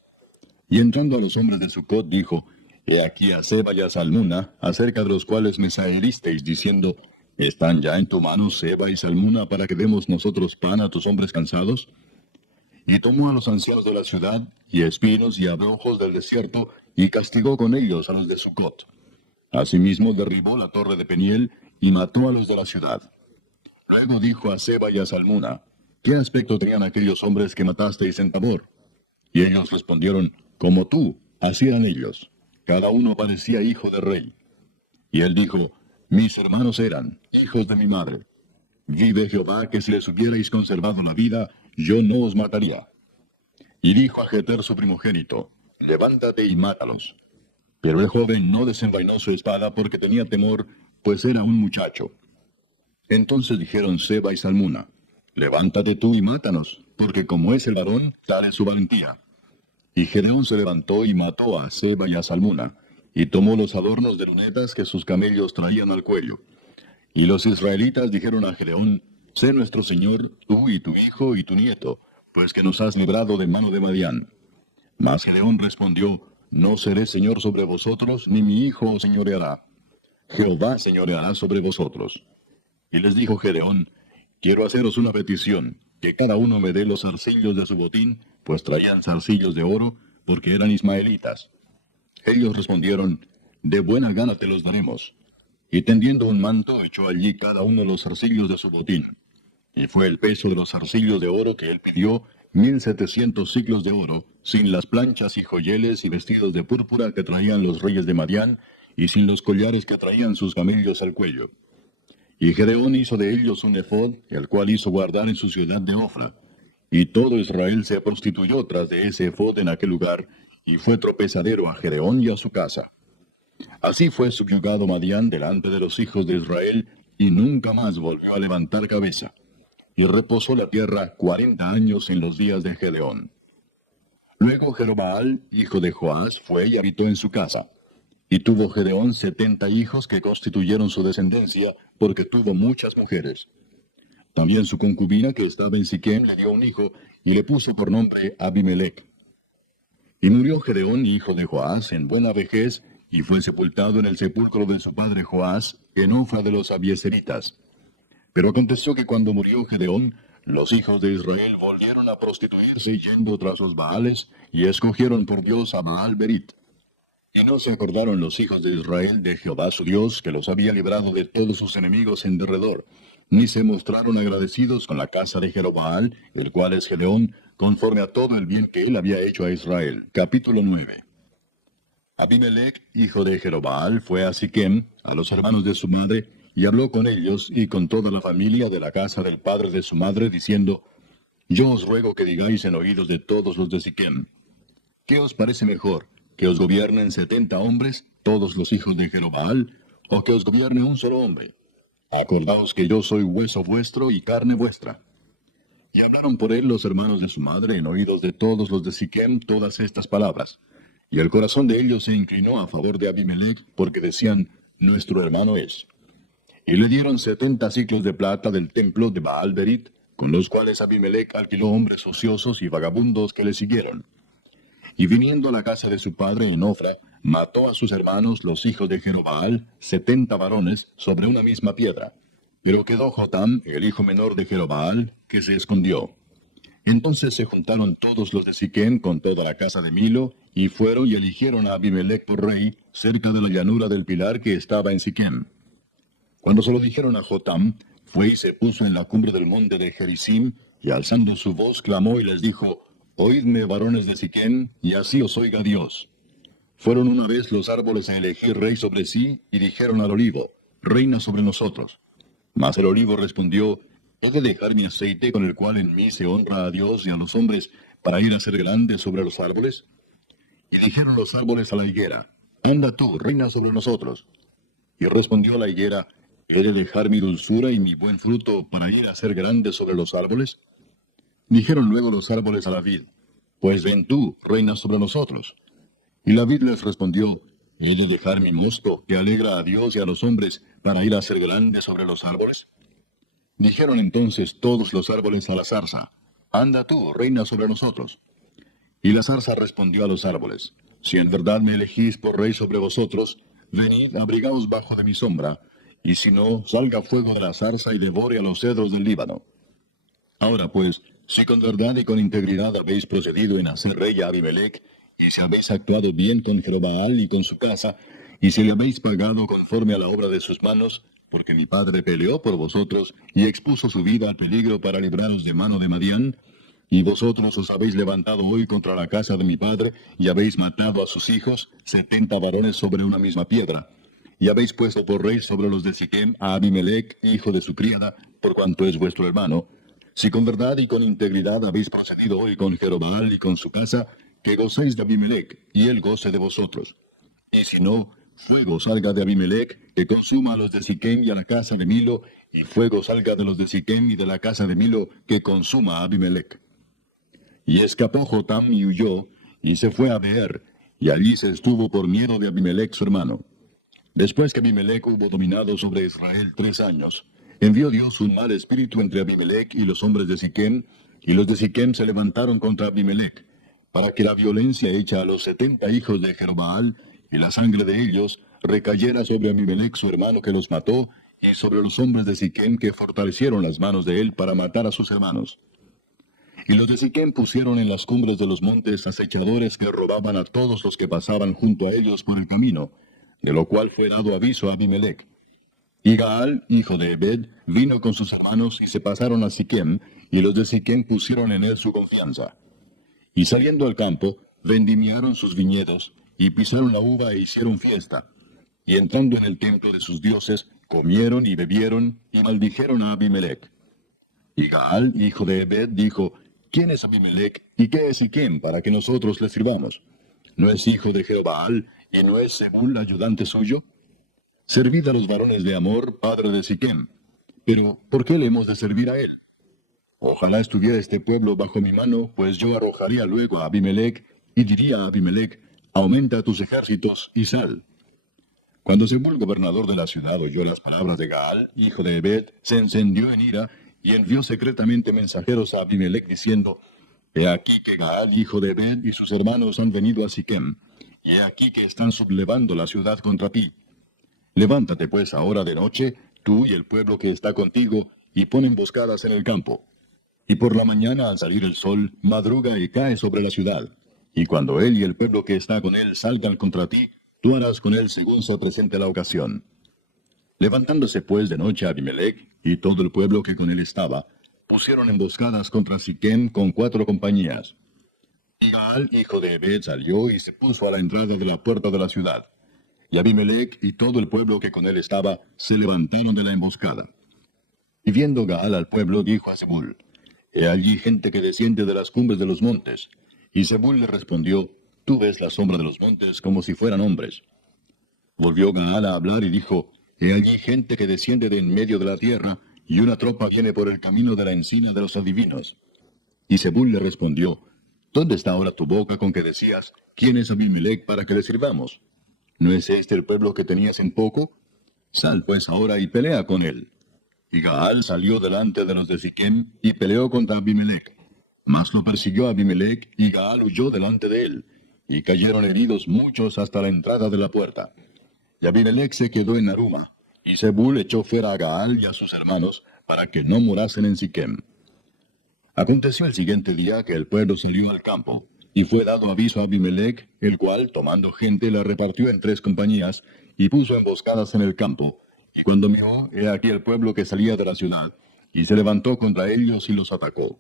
Y entrando a los hombres de Sucot dijo, he aquí a Seba y a Salmuna, acerca de los cuales me saheristeis, diciendo, ¿Están ya en tu mano Seba y Salmuna para que demos nosotros pan a tus hombres cansados? Y tomó a los ancianos de la ciudad, y espinos y abrojos del desierto, y castigó con ellos a los de Sucot. Asimismo derribó la torre de Peniel, y mató a los de la ciudad. Luego dijo a Seba y a Salmuna, ¿qué aspecto tenían aquellos hombres que matasteis en Tabor? Y ellos respondieron, como tú, así eran ellos. Cada uno parecía hijo de rey. Y él dijo, mis hermanos eran hijos de mi madre. Vive Jehová que si les hubierais conservado la vida, yo no os mataría. Y dijo a Jeter su primogénito, levántate y mátalos. Pero el joven no desenvainó su espada porque tenía temor, pues era un muchacho. Entonces dijeron Seba y Salmuna, levántate tú y mátanos, porque como es el varón, tal es su valentía. Y Gedeón se levantó y mató a Seba y a Salmuna, y tomó los adornos de lunetas que sus camellos traían al cuello. Y los israelitas dijeron a Gedeón, sé nuestro señor, tú y tu hijo y tu nieto, pues que nos has librado de mano de Madián. Mas Gedeón respondió, no seré señor sobre vosotros, ni mi hijo os señoreará. Jehová señoreará sobre vosotros. Y les dijo Gedeón, quiero haceros una petición, que cada uno me dé los zarcillos de su botín, pues traían zarcillos de oro, porque eran ismaelitas. Ellos respondieron, de buena gana te los daremos. Y tendiendo un manto, echó allí cada uno los zarcillos de su botín. Y fue el peso de los zarcillos de oro que él pidió, 1700 siclos de oro, sin las planchas y joyeles y vestidos de púrpura que traían los reyes de Madián, y sin los collares que traían sus camellos al cuello. Y Gedeón hizo de ellos un ephod, el cual hizo guardar en su ciudad de Ofra. Y todo Israel se prostituyó tras de ese ephod en aquel lugar, y fue tropezadero a Gedeón y a su casa. Así fue subyugado Madián delante de los hijos de Israel, y nunca más volvió a levantar cabeza. Y reposó la tierra 40 años en los días de Gedeón. Luego Jerobaal, hijo de Joás, fue y habitó en su casa. Y tuvo Gedeón 70 hijos que constituyeron su descendencia, porque tuvo muchas mujeres. También su concubina que estaba en Siquem le dio un hijo, y le puso por nombre Abimelech. Y murió Gedeón, hijo de Joás, en buena vejez, y fue sepultado en el sepulcro de su padre Joás, en Ofra de los Abieseritas. Pero aconteció que cuando murió Gedeón, los hijos de Israel volvieron a prostituirse yendo tras los Baales, y escogieron por Dios a Baal Berit. Y no se acordaron los hijos de Israel de Jehová su Dios, que los había librado de todos sus enemigos en derredor, ni se mostraron agradecidos con la casa de Jerobaal, el cual es Gedeón, conforme a todo el bien que él había hecho a Israel. Capítulo 9. Abimelech, hijo de Jerobaal, fue a Siquem, a los hermanos de su madre, y habló con ellos y con toda la familia de la casa del padre de su madre, diciendo, yo os ruego que digáis en oídos de todos los de Siquem, ¿qué os parece mejor, que os gobiernen 70 hombres, todos los hijos de Jerobaal, o que os gobierne un solo hombre? Acordaos que yo soy hueso vuestro y carne vuestra. Y hablaron por él los hermanos de su madre en oídos de todos los de Siquem todas estas palabras. Y el corazón de ellos se inclinó a favor de Abimelech, porque decían, nuestro hermano es. Y le dieron 70 siclos de plata del templo de Baal Berit, con los cuales Abimelech alquiló hombres ociosos y vagabundos que le siguieron. Y viniendo a la casa de su padre en Ofra, mató a sus hermanos los hijos de Jerobaal, 70 varones, sobre una misma piedra. Pero quedó Jotam, el hijo menor de Jerobaal, que se escondió. Entonces se juntaron todos los de Siquem con toda la casa de Milo, y fueron y eligieron a Abimelech por rey, cerca de la llanura del pilar que estaba en Siquem. Cuando se lo dijeron a Jotam, fue y se puso en la cumbre del monte de Gerizim, y alzando su voz clamó y les dijo, oídme, varones de Siquem, y así os oiga Dios. Fueron una vez los árboles a elegir rey sobre sí, y dijeron al olivo, reina sobre nosotros. Mas el olivo respondió, ¿he de dejar mi aceite con el cual en mí se honra a Dios y a los hombres, para ir a ser grande sobre los árboles? Y dijeron los árboles a la higuera, anda tú, reina sobre nosotros. Y respondió la higuera, ¿he de dejar mi dulzura y mi buen fruto para ir a ser grande sobre los árboles? Dijeron luego los árboles a la vid, pues ven tú, reina sobre nosotros. Y la vid les respondió, ¿he de dejar mi mosto, que alegra a Dios y a los hombres, para ir a ser grande sobre los árboles? Dijeron entonces todos los árboles a la zarza, anda tú, reina sobre nosotros. Y la zarza respondió a los árboles, si en verdad me elegís por rey sobre vosotros, venid, abrigaos bajo de mi sombra, y si no, salga fuego de la zarza y devore a los cedros del Líbano. Ahora pues, si con verdad y con integridad habéis procedido en hacer rey a Abimelec, y si habéis actuado bien con Jerobaal y con su casa, y si le habéis pagado conforme a la obra de sus manos, porque mi padre peleó por vosotros y expuso su vida al peligro para libraros de mano de Madián, y vosotros os habéis levantado hoy contra la casa de mi padre, y habéis matado a sus hijos, 70 varones sobre una misma piedra, y habéis puesto por rey sobre los de Siquem a Abimelec, hijo de su criada, por cuanto es vuestro hermano. Si con verdad y con integridad habéis procedido hoy con Jerobaal y con su casa, que gocéis de Abimelec, y él goce de vosotros. Y si no, fuego salga de Abimelec, que consuma a los de Siquem y a la casa de Milo, y fuego salga de los de Siquem y de la casa de Milo, que consuma a Abimelec. Y escapó Jotam y huyó, y se fue a Beer, y allí se estuvo por miedo de Abimelec su hermano. Después que Abimelec hubo dominado sobre Israel 3 años, envió Dios un mal espíritu entre Abimelec y los hombres de Siquem, y los de Siquem se levantaron contra Abimelec, para que la violencia hecha a los 70 hijos de Jerobaal, y la sangre de ellos, recayera sobre Abimelec su hermano que los mató, y sobre los hombres de Siquem que fortalecieron las manos de él para matar a sus hermanos. Y los de Siquem pusieron en las cumbres de los montes acechadores que robaban a todos los que pasaban junto a ellos por el camino, de lo cual fue dado aviso a Abimelec. Y Gaal, hijo de Ebed, vino con sus hermanos y se pasaron a Siquem, y los de Siquem pusieron en él su confianza. Y saliendo al campo, vendimiaron sus viñedos, y pisaron la uva e hicieron fiesta. Y entrando en el templo de sus dioses, comieron y bebieron, y maldijeron a Abimelec. Y Gaal, hijo de Ebed, dijo, ¿quién es Abimelec, y qué es Siquem, para que nosotros le sirvamos? ¿No es hijo de Jerobaal, y no es Zebul ayudante suyo? Servid a los varones de Amor, padre de Siquem. Pero, ¿por qué le hemos de servir a él? Ojalá estuviera este pueblo bajo mi mano, pues yo arrojaría luego a Abimelec, y diría a Abimelec, aumenta tus ejércitos y sal. Cuando Zebul, gobernador de la ciudad, oyó las palabras de Gaal, hijo de Ebed, se encendió en ira, y envió secretamente mensajeros a Abimelec, diciendo, He aquí que Gaal, hijo de Ebed, y sus hermanos han venido a Siquem, y he aquí que están sublevando la ciudad contra ti. Levántate pues ahora de noche, tú y el pueblo que está contigo, y pon emboscadas en el campo. Y por la mañana al salir el sol, madruga y cae sobre la ciudad. Y cuando él y el pueblo que está con él salgan contra ti, tú harás con él según se presente la ocasión. Levantándose pues de noche Abimelec, y todo el pueblo que con él estaba, pusieron emboscadas contra Siquem con 4 compañías. Y Gaal, hijo de Ebed, salió y se puso a la entrada de la puerta de la ciudad. Y Abimelec y todo el pueblo que con él estaba se levantaron de la emboscada. Y viendo Gaal al pueblo, dijo a Zebul, He allí gente que desciende de las cumbres de los montes. Y Zebul le respondió, Tú ves la sombra de los montes como si fueran hombres. Volvió Gaal a hablar y dijo, He allí gente que desciende de en medio de la tierra, y una tropa viene por el camino de la encina de los adivinos. Y Zebul le respondió, ¿Dónde está ahora tu boca con que decías, ¿quién es Abimelec para que le sirvamos? ¿No es este el pueblo que tenías en poco? Sal pues ahora y pelea con él. Y Gaal salió delante de los de Siquem y peleó contra Abimelec. Mas lo persiguió Abimelec, y Gaal huyó delante de él, y cayeron heridos muchos hasta la entrada de la puerta. Y Abimelec se quedó en Aruma, y Zebul echó fuera a Gaal y a sus hermanos, para que no morasen en Siquem. Aconteció el siguiente día que el pueblo salió al campo, y fue dado aviso a Abimelec, el cual, tomando gente, la repartió en 3 compañías, y puso emboscadas en el campo. Y cuando miró, he aquí el pueblo que salía de la ciudad, y se levantó contra ellos y los atacó.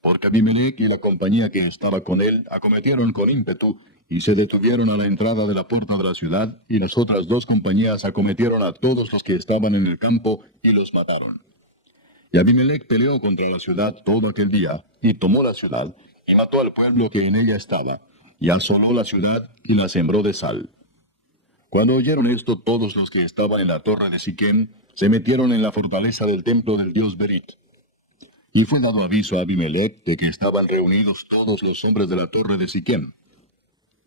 Porque Abimelec y la compañía que estaba con él acometieron con ímpetu, y se detuvieron a la entrada de la puerta de la ciudad, y las otras 2 compañías acometieron a todos los que estaban en el campo, y los mataron. Y Abimelec peleó contra la ciudad todo aquel día, y tomó la ciudad, y mató al pueblo que en ella estaba, y asoló la ciudad, y la sembró de sal. Cuando oyeron esto, todos los que estaban en la torre de Siquem, se metieron en la fortaleza del templo del dios Berit. Y fue dado aviso a Abimelec de que estaban reunidos todos los hombres de la torre de Siquem.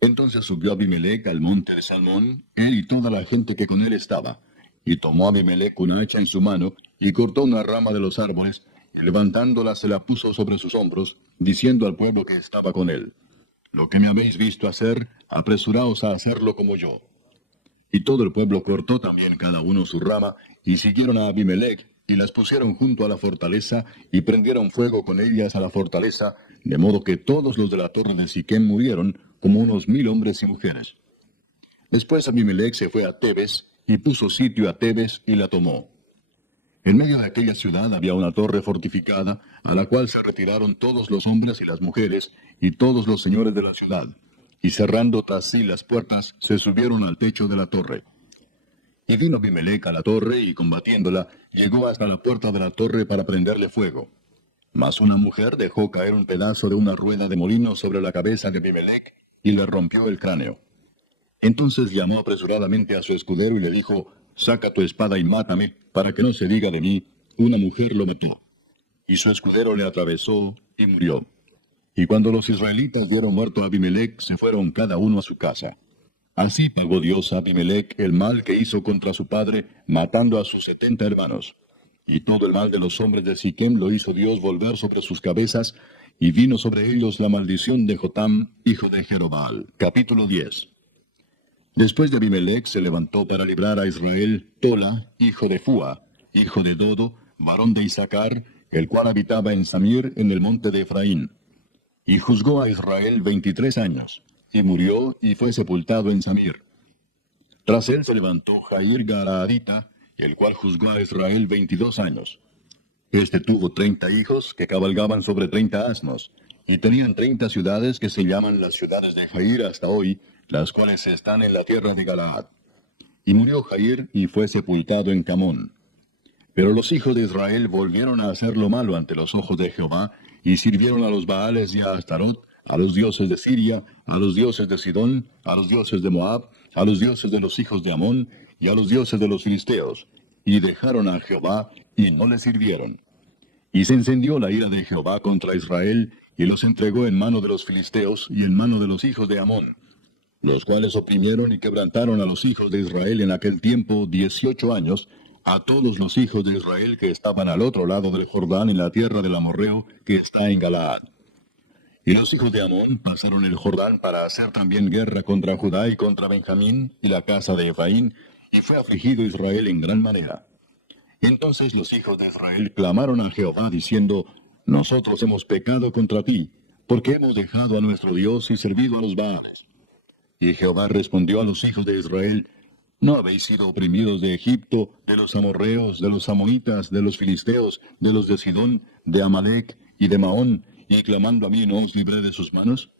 Entonces subió Abimelec al monte de Salmón, él y toda la gente que con él estaba. Y tomó Abimelec una hacha en su mano, y cortó una rama de los árboles, y levantándola se la puso sobre sus hombros, diciendo al pueblo que estaba con él, Lo que me habéis visto hacer, apresuraos a hacerlo como yo. Y todo el pueblo cortó también cada uno su rama, y siguieron a Abimelech, y las pusieron junto a la fortaleza, y prendieron fuego con ellas a la fortaleza, de modo que todos los de la torre de Siquem murieron, como unos 1000 hombres y mujeres. Después Abimelech se fue a Tebes, y puso sitio a Tebes, y la tomó. En medio de aquella ciudad había una torre fortificada, a la cual se retiraron todos los hombres y las mujeres, y todos los señores de la ciudad, y cerrando tras sí las puertas, se subieron al techo de la torre. Y vino Abimelech a la torre, y combatiéndola, llegó hasta la puerta de la torre para prenderle fuego. Mas una mujer dejó caer un pedazo de una rueda de molino sobre la cabeza de Abimelech, y le rompió el cráneo. Entonces llamó apresuradamente a su escudero y le dijo, «Saca tu espada y mátame, para que no se diga de mí, una mujer lo mató». Y su escudero le atravesó y murió. Y cuando los israelitas vieron muerto a Abimelech, se fueron cada uno a su casa. Así pagó Dios a Abimelech el mal que hizo contra su padre, matando a sus 70 hermanos. Y todo el mal de los hombres de Siquem lo hizo Dios volver sobre sus cabezas, y vino sobre ellos la maldición de Jotam, hijo de Jerobal. Capítulo 10. Después de Abimelech se levantó para librar a Israel Tola, hijo de Fua, hijo de Dodo, varón de Isaacar, el cual habitaba en Samir, en el monte de Efraín. Y juzgó a Israel 23 años, y murió y fue sepultado en Samir. Tras él se levantó Jair Galaadita, el cual juzgó a Israel 22 años. Este tuvo 30 hijos que cabalgaban sobre 30 asnos, y tenían 30 ciudades que se llaman las ciudades de Jair hasta hoy, las cuales están en la tierra de Galaad. Y murió Jair y fue sepultado en Camón. Pero los hijos de Israel volvieron a hacer lo malo ante los ojos de Jehová, y sirvieron a los Baales y a Astarot, a los dioses de Siria, a los dioses de Sidón, a los dioses de Moab, a los dioses de los hijos de Amón, y a los dioses de los filisteos, y dejaron a Jehová, y no le sirvieron. Y se encendió la ira de Jehová contra Israel, y los entregó en mano de los filisteos, y en mano de los hijos de Amón, los cuales oprimieron y quebrantaron a los hijos de Israel en aquel tiempo 18 años, a todos los hijos de Israel que estaban al otro lado del Jordán en la tierra del amorreo que está en Galaad. Y los hijos de Amón pasaron el Jordán para hacer también guerra contra Judá y contra Benjamín y la casa de Efraín, y fue afligido Israel en gran manera. Entonces los hijos de Israel clamaron a Jehová diciendo, «Nosotros hemos pecado contra ti, porque hemos dejado a nuestro Dios y servido a los Baales». Y Jehová respondió a los hijos de Israel, ¿no habéis sido oprimidos de Egipto, de los amorreos, de los amonitas, de los filisteos, de los de Sidón, de Amalec y de Maón, y clamando a mí no os libré de sus manos?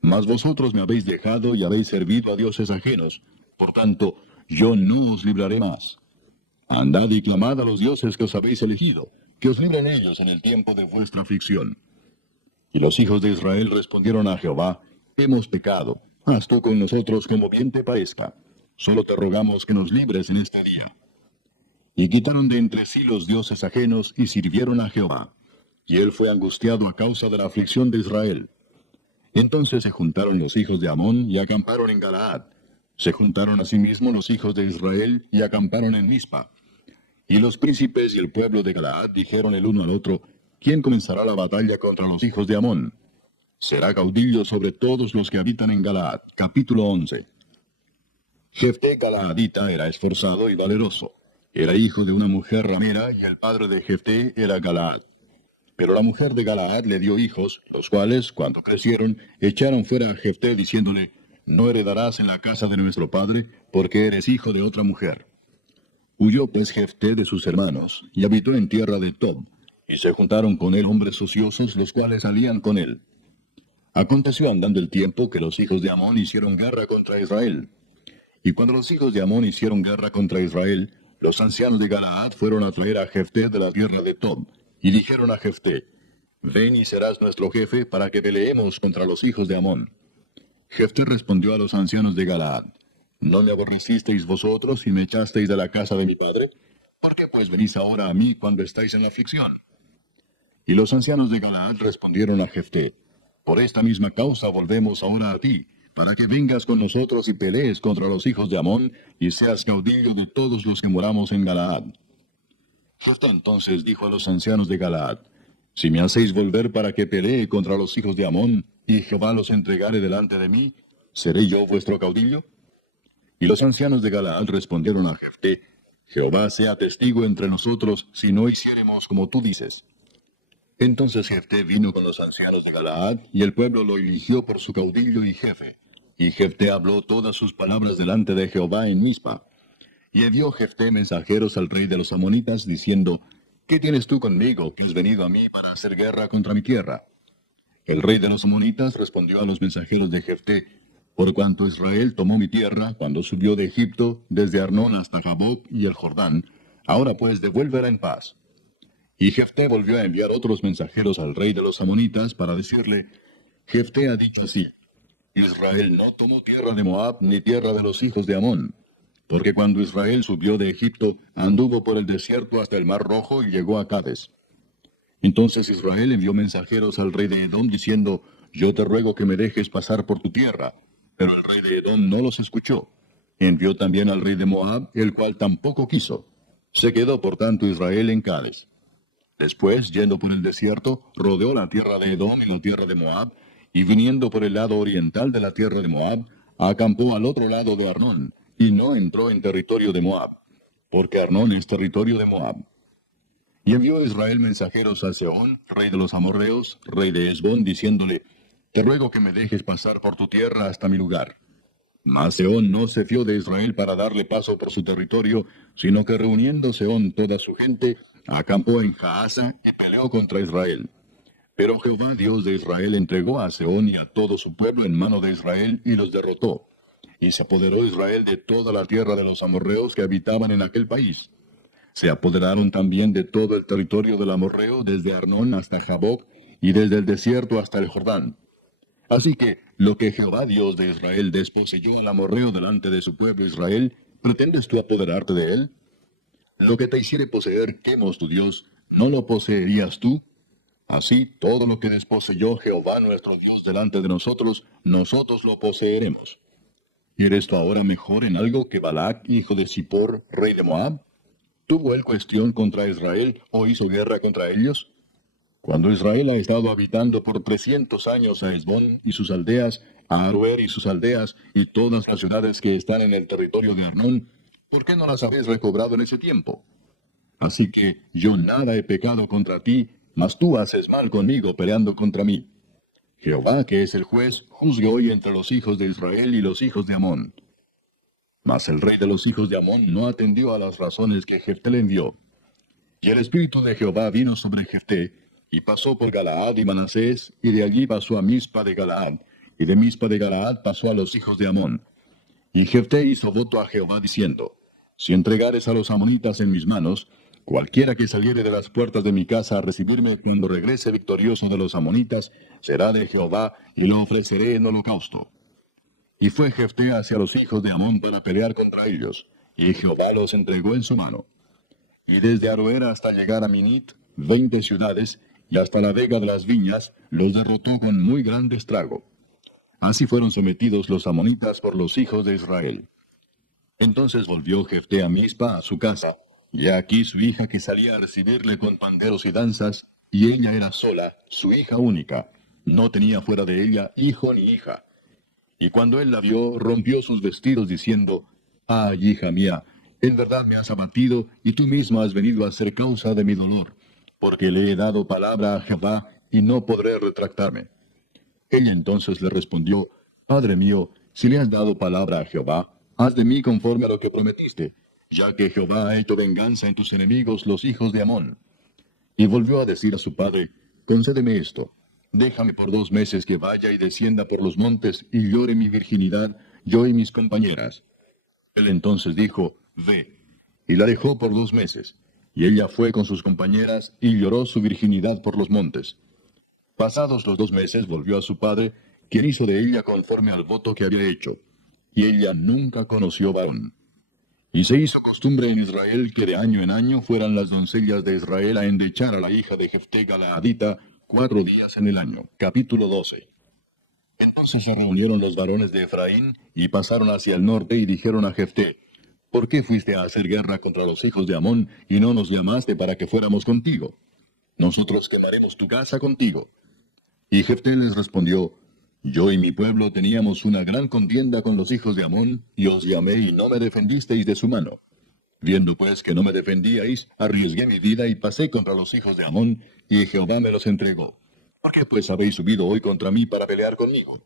Mas vosotros me habéis dejado y habéis servido a dioses ajenos, por tanto, yo no os libraré más. Andad y clamad a los dioses que os habéis elegido, que os libren ellos en el tiempo de vuestra aflicción. Y los hijos de Israel respondieron a Jehová, hemos pecado, haz tú con nosotros como bien te parezca. Solo te rogamos que nos libres en este día. Y quitaron de entre sí los dioses ajenos y sirvieron a Jehová. Y él fue angustiado a causa de la aflicción de Israel. Entonces se juntaron los hijos de Amón y acamparon en Galaad. Se juntaron asimismo los hijos de Israel y acamparon en Mizpa. Y los príncipes y el pueblo de Galaad dijeron el uno al otro, ¿quién comenzará la batalla contra los hijos de Amón? Será caudillo sobre todos los que habitan en Galaad. Capítulo 11. Jefté Galaadita era esforzado y valeroso. Era hijo de una mujer ramera, y el padre de Jefté era Galaad. Pero la mujer de Galaad le dio hijos, los cuales, cuando crecieron, echaron fuera a Jefté, diciéndole, no heredarás en la casa de nuestro padre, porque eres hijo de otra mujer. Huyó pues Jefté de sus hermanos, y habitó en tierra de Tob, y se juntaron con él hombres ociosos, los cuales salían con él. Aconteció andando el tiempo que los hijos de Amón hicieron guerra contra Israel. Y cuando los hijos de Amón hicieron guerra contra Israel, los ancianos de Galaad fueron a traer a Jefté de la tierra de Tob, y dijeron a Jefté, ven y serás nuestro jefe para que peleemos contra los hijos de Amón. Jefté respondió a los ancianos de Galaad, ¿no me aborrecisteis vosotros y me echasteis de la casa de mi padre? ¿Por qué pues venís ahora a mí cuando estáis en la aflicción? Y los ancianos de Galaad respondieron a Jefté, por esta misma causa volvemos ahora a ti, para que vengas con nosotros y pelees contra los hijos de Amón, y seas caudillo de todos los que moramos en Galaad. Jefté entonces dijo a los ancianos de Galaad, si me hacéis volver para que pelee contra los hijos de Amón, y Jehová los entregare delante de mí, ¿seré yo vuestro caudillo? Y los ancianos de Galaad respondieron a Jefté: Jehová sea testigo entre nosotros, si no hiciéremos como tú dices. Entonces Jefté vino con los ancianos de Galaad, y el pueblo lo eligió por su caudillo y jefe. Y Jefté habló todas sus palabras delante de Jehová en Mizpa. Y envió Jefté mensajeros al rey de los amonitas, diciendo: ¿Qué tienes tú conmigo, que has venido a mí para hacer guerra contra mi tierra? El rey de los amonitas respondió a los mensajeros de Jefté: Por cuanto Israel tomó mi tierra, cuando subió de Egipto, desde Arnón hasta Jaboc y el Jordán, ahora pues devuélvela en paz. Y Jefté volvió a enviar otros mensajeros al rey de los amonitas para decirle: Jefté ha dicho así: Israel no tomó tierra de Moab ni tierra de los hijos de Amón. Porque cuando Israel subió de Egipto, anduvo por el desierto hasta el mar Rojo y llegó a Cades. Entonces Israel envió mensajeros al rey de Edom diciendo: Yo te ruego que me dejes pasar por tu tierra. Pero el rey de Edom no los escuchó. Envió también al rey de Moab, el cual tampoco quiso. Se quedó por tanto Israel en Cades. Después, yendo por el desierto, rodeó la tierra de Edom y la tierra de Moab, y viniendo por el lado oriental de la tierra de Moab, acampó al otro lado de Arnón, y no entró en territorio de Moab, porque Arnón es territorio de Moab. Y envió Israel mensajeros a Sehón, rey de los amorreos, rey de Hesbón, diciéndole: Te ruego que me dejes pasar por tu tierra hasta mi lugar. Mas Sehón no se fió de Israel para darle paso por su territorio, sino que reuniendo Sehón toda su gente, acampó en Jaasa y peleó contra Israel. Pero Jehová Dios de Israel entregó a Sehón y a todo su pueblo en mano de Israel y los derrotó. Y se apoderó Israel de toda la tierra de los amorreos que habitaban en aquel país. Se apoderaron también de todo el territorio del amorreo, desde Arnón hasta Jaboc, y desde el desierto hasta el Jordán. Así que lo que Jehová Dios de Israel desposeyó al amorreo delante de su pueblo Israel, ¿pretendes tú apoderarte de él? Lo que te hiciere poseer Quemos tu Dios, ¿no lo poseerías tú? Así, todo lo que desposeyó Jehová nuestro Dios delante de nosotros, nosotros lo poseeremos. ¿Eres tú ahora mejor en algo que Balac, hijo de Zippor, rey de Moab? ¿Tuvo él cuestión contra Israel o hizo guerra contra ellos? Cuando Israel ha estado habitando por 300 años a Hesbón y sus aldeas, a Aroer y sus aldeas, y todas las ciudades que están en el territorio de Arnón, ¿por qué no las habéis recobrado en ese tiempo? Así que yo nada he pecado contra ti, mas tú haces mal conmigo peleando contra mí. Jehová, que es el juez, juzgue hoy entre los hijos de Israel y los hijos de Amón. Mas el rey de los hijos de Amón no atendió a las razones que Jefté le envió. Y el espíritu de Jehová vino sobre Jefté, y pasó por Galaad y Manasés, y de allí pasó a Mizpa de Galaad, y de Mizpa de Galaad pasó a los hijos de Amón. Y Jefté hizo voto a Jehová diciendo: Si entregares a los amonitas en mis manos, cualquiera que saliere de las puertas de mi casa a recibirme cuando regrese victorioso de los amonitas, será de Jehová, y lo ofreceré en holocausto. Y fue Jefté hacia los hijos de Amón para pelear contra ellos, y Jehová los entregó en su mano. Y desde Aroer hasta llegar a Minit, 20 ciudades, y hasta la vega de las viñas, los derrotó con muy grande estrago. Así fueron sometidos los amonitas por los hijos de Israel. Entonces volvió Jefté a Mizpa, a su casa, y he aquí su hija que salía a recibirle con panderos y danzas, y ella era sola, su hija única. No tenía fuera de ella hijo ni hija. Y cuando él la vio, rompió sus vestidos, diciendo: Ay, hija mía, en verdad me has abatido, y tú misma has venido a ser causa de mi dolor, porque le he dado palabra a Jehová, y no podré retractarme. Ella entonces le respondió: Padre mío, si le has dado palabra a Jehová, haz de mí conforme a lo que prometiste, ya que Jehová ha hecho venganza en tus enemigos, los hijos de Amón. Y volvió a decir a su padre: Concédeme esto, déjame por 2 meses que vaya y descienda por los montes y llore mi virginidad, yo y mis compañeras. Él entonces dijo: Ve. Y la dejó por 2 meses. Y ella fue con sus compañeras y lloró su virginidad por los montes. Pasados los 2 meses volvió a su padre, quien hizo de ella conforme al voto que había hecho. Y ella nunca conoció varón. Y se hizo costumbre en Israel que de año en año fueran las doncellas de Israel a endechar a la hija de Jefté Galaadita 4 días en el año. Capítulo 12. Entonces se reunieron los varones de Efraín, y pasaron hacia el norte, y dijeron a Jefté: ¿Por qué fuiste a hacer guerra contra los hijos de Amón, y no nos llamaste para que fuéramos contigo? Nosotros quemaremos tu casa contigo. Y Jefté les respondió: Yo y mi pueblo teníamos una gran contienda con los hijos de Amón, y os llamé y no me defendisteis de su mano. Viendo pues que no me defendíais, arriesgué mi vida y pasé contra los hijos de Amón, y Jehová me los entregó. ¿Por qué pues habéis subido hoy contra mí para pelear conmigo?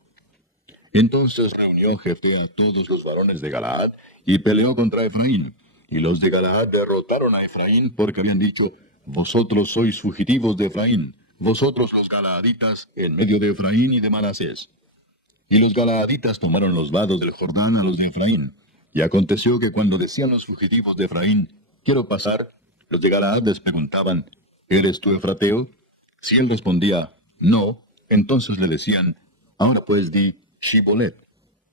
Entonces reunió Jefté a todos los varones de Galaad, y peleó contra Efraín. Y los de Galaad derrotaron a Efraín, porque habían dicho: Vosotros sois fugitivos de Efraín, vosotros los galaaditas, en medio de Efraín y de Manasés. Y los galaaditas tomaron los vados del Jordán a los de Efraín. Y aconteció que cuando decían los fugitivos de Efraín: Quiero pasar, los de Galaad les preguntaban: ¿Eres tú efrateo? Si él respondía: No, entonces le decían: Ahora pues di Shibolet.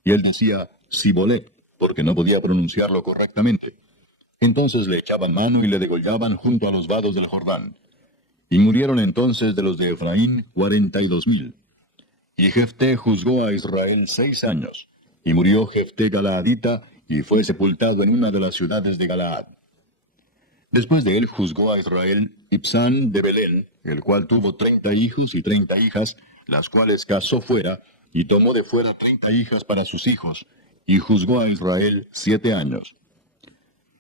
Y él decía Sibolet, porque no podía pronunciarlo correctamente. Entonces le echaban mano y le degollaban junto a los vados del Jordán. Y murieron entonces de los de Efraín 42,000. Y Jefté juzgó a Israel 6 años. Y murió Jefté Galaadita, y fue sepultado en una de las ciudades de Galaad. Después de él juzgó a Israel Ibsán de Belén, el cual tuvo 30 hijos y 30 hijas, las cuales casó fuera, y tomó de fuera 30 hijas para sus hijos, y juzgó a Israel 7 años.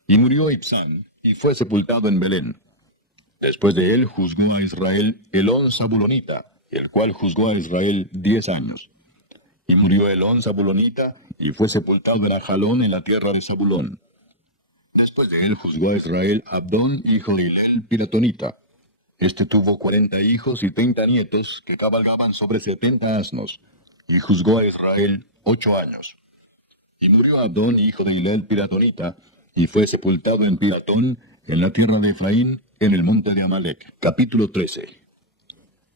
Y murió Ibsán, y fue sepultado en Belén. Después de él juzgó a Israel Elón Zabulonita, el cual juzgó a Israel 10 años. Y murió Elón Zabulonita, y fue sepultado en Ajalón en la tierra de Zabulón. Después de él juzgó a Israel Abdón, hijo de Hilel Piratonita. Este tuvo 40 hijos y 30 nietos, que cabalgaban sobre 70 asnos. Y juzgó a Israel 8 años. Y murió Abdón, hijo de Hilel Piratonita, y fue sepultado en Piratón, en la tierra de Efraín, en el monte de Amalec. Capítulo 13.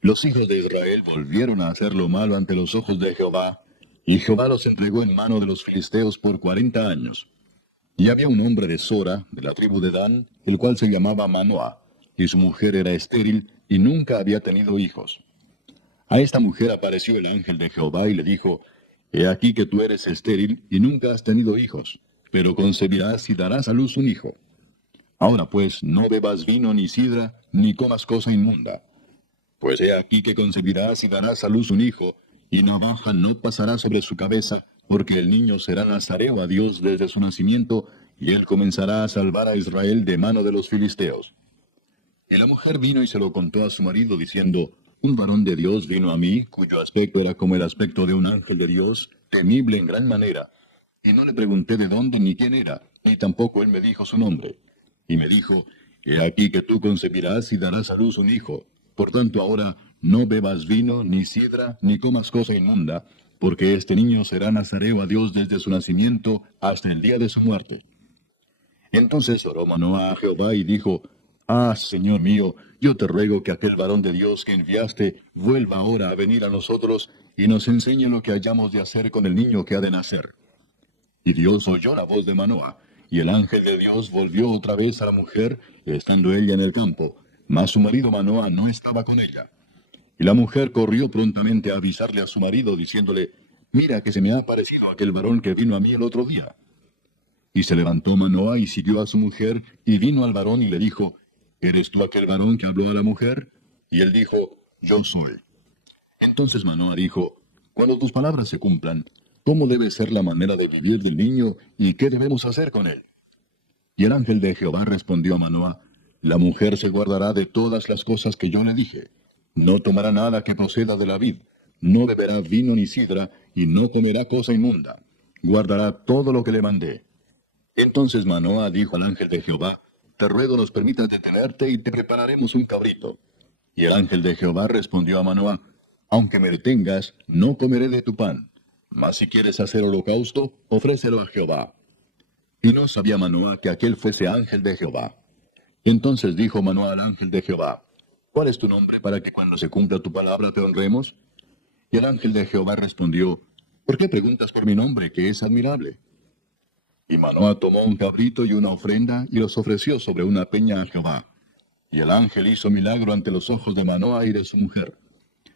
Los hijos de Israel volvieron a hacer lo malo ante los ojos de Jehová, y Jehová los entregó en mano de los filisteos por 40 años. Y había un hombre de Sora, de la tribu de Dan, el cual se llamaba Manoah, y su mujer era estéril, y nunca había tenido hijos. A esta mujer apareció el ángel de Jehová y le dijo: He aquí que tú eres estéril, y nunca has tenido hijos, pero concebirás y darás a luz un hijo. Ahora pues, no bebas vino ni sidra, ni comas cosa inmunda. Pues he aquí que concebirás y darás a luz un hijo, y navaja no pasará sobre su cabeza, porque el niño será nazareo a Dios desde su nacimiento, y él comenzará a salvar a Israel de mano de los filisteos. Y la mujer vino y se lo contó a su marido, diciendo: Un varón de Dios vino a mí, cuyo aspecto era como el aspecto de un ángel de Dios, temible en gran manera. Y no le pregunté de dónde ni quién era, ni tampoco él me dijo su nombre. Y me dijo: He aquí que tú concebirás y darás a luz un hijo. Por tanto ahora no bebas vino, ni sidra, ni comas cosa inmunda, porque este niño será nazareo a Dios desde su nacimiento hasta el día de su muerte. Entonces oró Manoah a Jehová y dijo: Ah, Señor mío, yo te ruego que aquel varón de Dios que enviaste vuelva ahora a venir a nosotros y nos enseñe lo que hayamos de hacer con el niño que ha de nacer. Y Dios oyó la voz de Manoah, y el ángel de Dios volvió otra vez a la mujer, estando ella en el campo, mas su marido Manoah no estaba con ella. Y la mujer corrió prontamente a avisarle a su marido, diciéndole: Mira que se me ha aparecido aquel varón que vino a mí el otro día. Y se levantó Manoah y siguió a su mujer, y vino al varón y le dijo: ¿Eres tú aquel varón que habló a la mujer? Y él dijo: Yo soy. Entonces Manoah dijo: Cuando tus palabras se cumplan, ¿cómo debe ser la manera de vivir del niño, y qué debemos hacer con él? Y el ángel de Jehová respondió a Manoah: La mujer se guardará de todas las cosas que yo le dije. No tomará nada que proceda de la vid, no beberá vino ni sidra, y no comerá cosa inmunda. Guardará todo lo que le mandé. Entonces Manoah dijo al ángel de Jehová: Te ruego nos permitas detenerte y te prepararemos un cabrito. Y el ángel de Jehová respondió a Manoah: Aunque me detengas, no comeré de tu pan. Mas si quieres hacer holocausto, ofrécelo a Jehová. Y no sabía Manoah que aquel fuese ángel de Jehová. Entonces dijo Manoah al ángel de Jehová: ¿Cuál es tu nombre para que cuando se cumpla tu palabra te honremos? Y el ángel de Jehová respondió: ¿Por qué preguntas por mi nombre, que es admirable? Y Manoah tomó un cabrito y una ofrenda, y los ofreció sobre una peña a Jehová. Y el ángel hizo milagro ante los ojos de Manoah y de su mujer.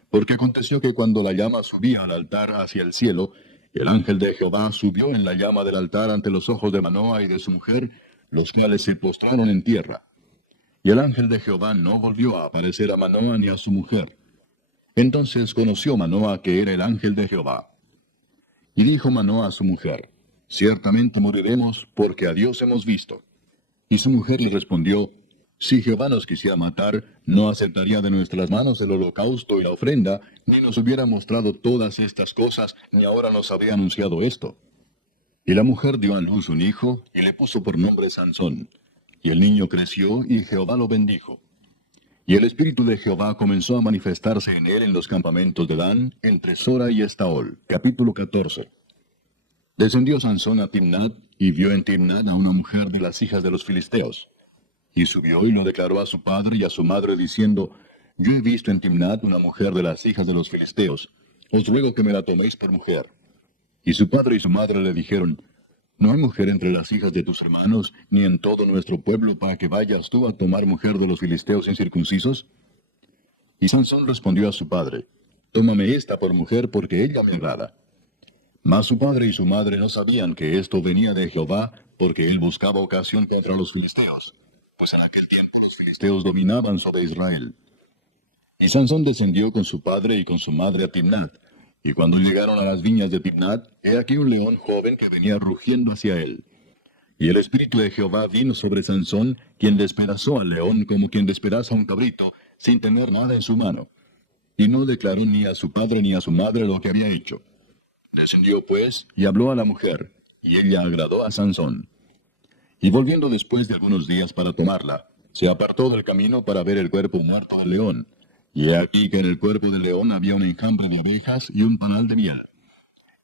Porque aconteció que cuando la llama subía al altar hacia el cielo, el ángel de Jehová subió en la llama del altar ante los ojos de Manoah y de su mujer, los cuales se postraron en tierra. Y el ángel de Jehová no volvió a aparecer a Manoah ni a su mujer. Entonces conoció Manoah que era el ángel de Jehová. Y dijo Manoah a su mujer, ciertamente moriremos, porque a Dios hemos visto. Y su mujer le respondió, si Jehová nos quisiera matar, no aceptaría de nuestras manos el holocausto y la ofrenda, ni nos hubiera mostrado todas estas cosas, ni ahora nos habría anunciado esto. Y la mujer dio a luz un hijo, y le puso por nombre Sansón. Y el niño creció, y Jehová lo bendijo. Y el espíritu de Jehová comenzó a manifestarse en él en los campamentos de Dan, entre Sora y Estaol. Capítulo 14. Descendió Sansón a Timnat, y vio en Timnat a una mujer de las hijas de los filisteos. Y subió y lo declaró a su padre y a su madre, diciendo, yo he visto en Timnat una mujer de las hijas de los filisteos. Os ruego que me la toméis por mujer. Y su padre y su madre le dijeron, no hay mujer entre las hijas de tus hermanos, ni en todo nuestro pueblo, para que vayas tú a tomar mujer de los filisteos incircuncisos. Y Sansón respondió a su padre, tómame esta por mujer, porque ella me agrada. Mas su padre y su madre no sabían que esto venía de Jehová, porque él buscaba ocasión contra los filisteos, pues en aquel tiempo los filisteos dominaban sobre Israel. Y Sansón descendió con su padre y con su madre a Timnat, y cuando llegaron a las viñas de Timnat, he aquí un león joven que venía rugiendo hacia él. Y el espíritu de Jehová vino sobre Sansón, quien despedazó al león como quien despedaza a un cabrito, sin tener nada en su mano. Y no declaró ni a su padre ni a su madre lo que había hecho. Descendió pues, y habló a la mujer, y ella agradó a Sansón. Y volviendo después de algunos días para tomarla, se apartó del camino para ver el cuerpo muerto del león. Y he aquí que en el cuerpo del león había un enjambre de ovejas y un panal de miel.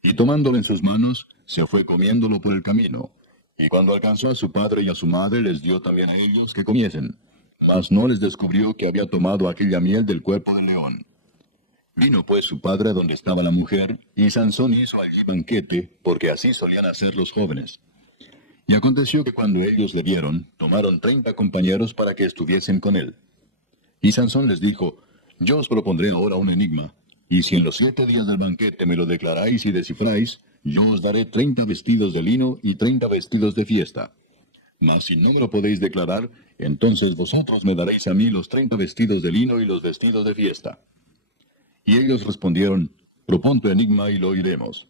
Y tomándolo en sus manos, se fue comiéndolo por el camino. Y cuando alcanzó a su padre y a su madre, les dio también a ellos que comiesen. Mas no les descubrió que había tomado aquella miel del cuerpo del león. Vino pues su padre a donde estaba la mujer, y Sansón hizo allí banquete, porque así solían hacer los jóvenes. Y aconteció que cuando ellos le vieron, tomaron 30 compañeros para que estuviesen con él. Y Sansón les dijo, yo os propondré ahora un enigma, y si en los 7 días del banquete me lo declaráis y descifráis, yo os daré 30 vestidos de lino y 30 vestidos de fiesta. Mas si no me lo podéis declarar, entonces vosotros me daréis a mí los 30 vestidos de lino y los vestidos de fiesta. Y ellos respondieron, propón tu enigma y lo oiremos.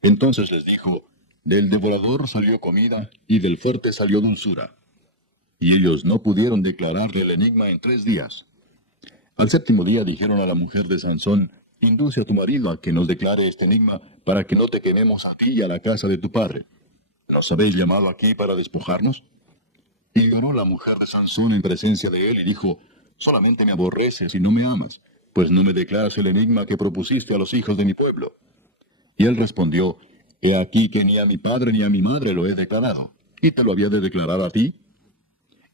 Entonces les dijo, del devorador salió comida, y del fuerte salió dulzura. Y ellos no pudieron declararle el enigma en 3 días. Al 7º día dijeron a la mujer de Sansón, induce a tu marido a que nos declare este enigma, para que no te quememos a ti y a la casa de tu padre. ¿Nos habéis llamado aquí para despojarnos? Y lloró la mujer de Sansón en presencia de él y dijo, solamente me aborreces y no me amas, pues no me declaras el enigma que propusiste a los hijos de mi pueblo. Y él respondió, he aquí que ni a mi padre ni a mi madre lo he declarado, ¿y te lo había de declarar a ti?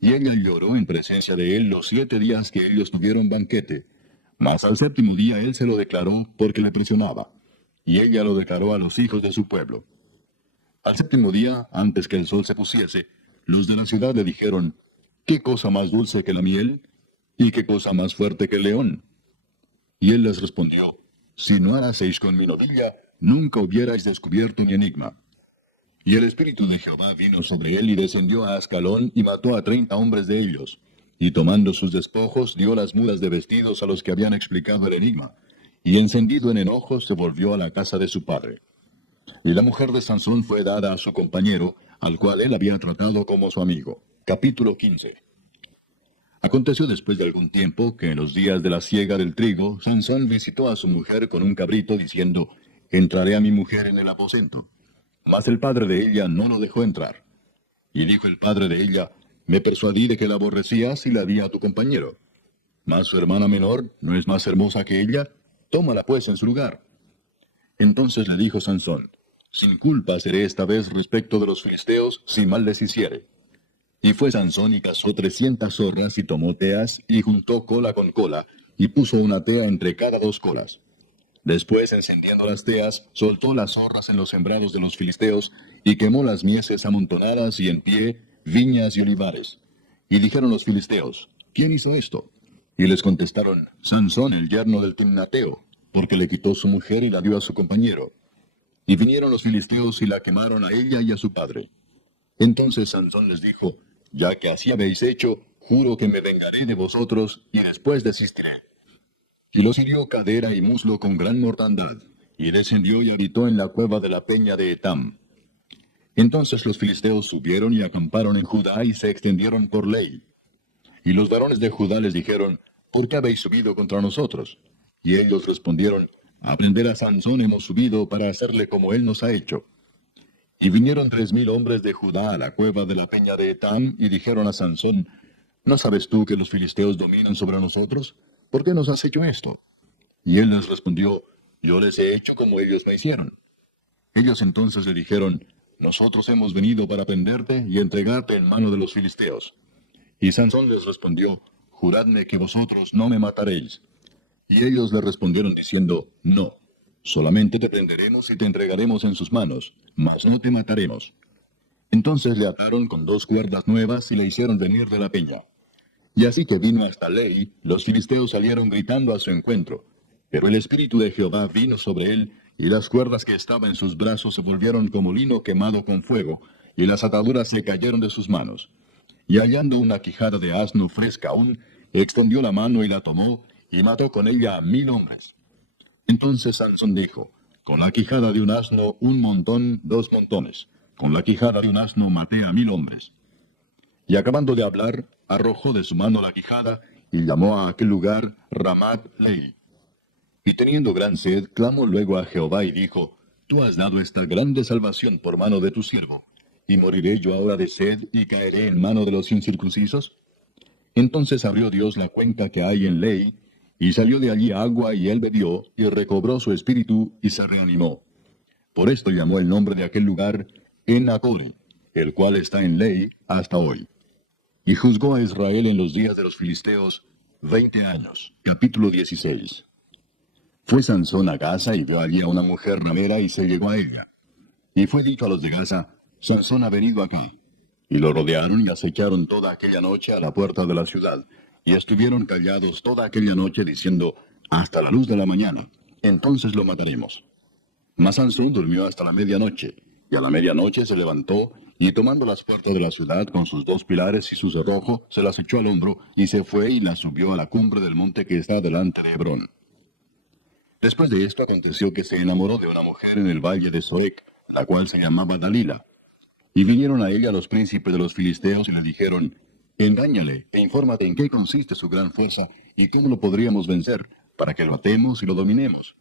Y ella lloró en presencia de él los 7 días que ellos tuvieron banquete. Mas al 7º día él se lo declaró porque le presionaba. Y ella lo declaró a los hijos de su pueblo. Al 7º día, antes que el sol se pusiese, los de la ciudad le dijeron, ¿qué cosa más dulce que la miel? ¿Y qué cosa más fuerte que el león? Y él les respondió, si no haraseis con mi novilla, nunca hubierais descubierto mi enigma. Y el espíritu de Jehová vino sobre él y descendió a Ascalón y mató a 30 hombres de ellos. Y tomando sus despojos, dio las mudas de vestidos a los que habían explicado el enigma. Y encendido en enojo, se volvió a la casa de su padre. Y la mujer de Sansón fue dada a su compañero, al cual él había tratado como su amigo. Capítulo 15. Aconteció después de algún tiempo que en los días de la siega del trigo, Sansón visitó a su mujer con un cabrito, diciendo, entraré a mi mujer en el aposento. Mas el padre de ella no lo dejó entrar. Y dijo el padre de ella, me persuadí de que la aborrecías y la di a tu compañero. Mas su hermana menor no es más hermosa que ella, tómala pues en su lugar. Entonces le dijo Sansón, sin culpa seré esta vez respecto de los filisteos, si mal les hiciere. Y fue Sansón y cazó 300 zorras y tomó teas, y juntó cola con cola, y puso una tea entre cada 2 colas. Después, encendiendo las teas, soltó las zorras en los sembrados de los filisteos, y quemó las mieses amontonadas y en pie, viñas y olivares. Y dijeron los filisteos, ¿quién hizo esto? Y les contestaron, Sansón, el yerno del Timnateo, porque le quitó su mujer y la dio a su compañero. Y vinieron los filisteos y la quemaron a ella y a su padre. Entonces Sansón les dijo, ya que así habéis hecho, juro que me vengaré de vosotros, y después desistiré. Y los hirió cadera y muslo con gran mortandad, y descendió y habitó en la cueva de la peña de Etam. Entonces los filisteos subieron y acamparon en Judá y se extendieron por ley. Y los varones de Judá les dijeron, ¿por qué habéis subido contra nosotros? Y ellos respondieron, a prender a Sansón hemos subido para hacerle como él nos ha hecho. Y vinieron 3000 hombres de Judá a la cueva de la peña de Etam, y dijeron a Sansón, ¿no sabes tú que los filisteos dominan sobre nosotros? ¿Por qué nos has hecho esto? Y él les respondió, yo les he hecho como ellos me hicieron. Ellos entonces le dijeron, nosotros hemos venido para prenderte y entregarte en mano de los filisteos. Y Sansón les respondió, juradme que vosotros no me mataréis. Y ellos le respondieron diciendo, no, solamente te prenderemos y te entregaremos en sus manos, mas no te mataremos. Entonces le ataron con 2 cuerdas nuevas y le hicieron venir de la peña. Y así que vino hasta Lei, los filisteos salieron gritando a su encuentro. Pero el espíritu de Jehová vino sobre él, y las cuerdas que estaban en sus brazos se volvieron como lino quemado con fuego, y las ataduras se cayeron de sus manos. Y hallando una quijada de asno fresca aún, extendió la mano y la tomó, y mató con ella a 1000 hombres. Entonces Sansón dijo, con la quijada de un asno 1 montón, 2 montones. Con la quijada de un asno maté a 1000 hombres. Y acabando de hablar, arrojó de su mano la quijada, y llamó a aquel lugar Ramat Lei. Y teniendo gran sed, clamó luego a Jehová y dijo, Tú has dado esta grande salvación por mano de tu siervo, ¿y moriré yo ahora de sed y caeré en mano de los incircuncisos? Entonces abrió Dios la cuenca que hay en Lei, y salió de allí agua, y él bebió, y recobró su espíritu, y se reanimó. Por esto llamó el nombre de aquel lugar En-Hakkore, el cual está en Lei hasta hoy. Y juzgó a Israel en los días de los filisteos 20 años. Capítulo 16. Fue Sansón a Gaza y vio allí a una mujer ramera y se llegó a ella. Y fue dicho a los de Gaza, Sansón ha venido acá. Y lo rodearon y acecharon toda aquella noche a la puerta de la ciudad. Y estuvieron callados toda aquella noche diciendo, hasta la luz de la mañana, entonces lo mataremos. Mas Sansón durmió hasta la medianoche, y a la medianoche se levantó, y tomando las puertas de la ciudad con sus 2 pilares y su cerrojo, se las echó al hombro, y se fue y las subió a la cumbre del monte que está delante de Hebrón. Después de esto aconteció que se enamoró de una mujer en el valle de Soec, la cual se llamaba Dalila. Y vinieron a ella los príncipes de los filisteos y le dijeron, engáñale e infórmate en qué consiste su gran fuerza y cómo lo podríamos vencer, para que lo atemos y lo dominemos.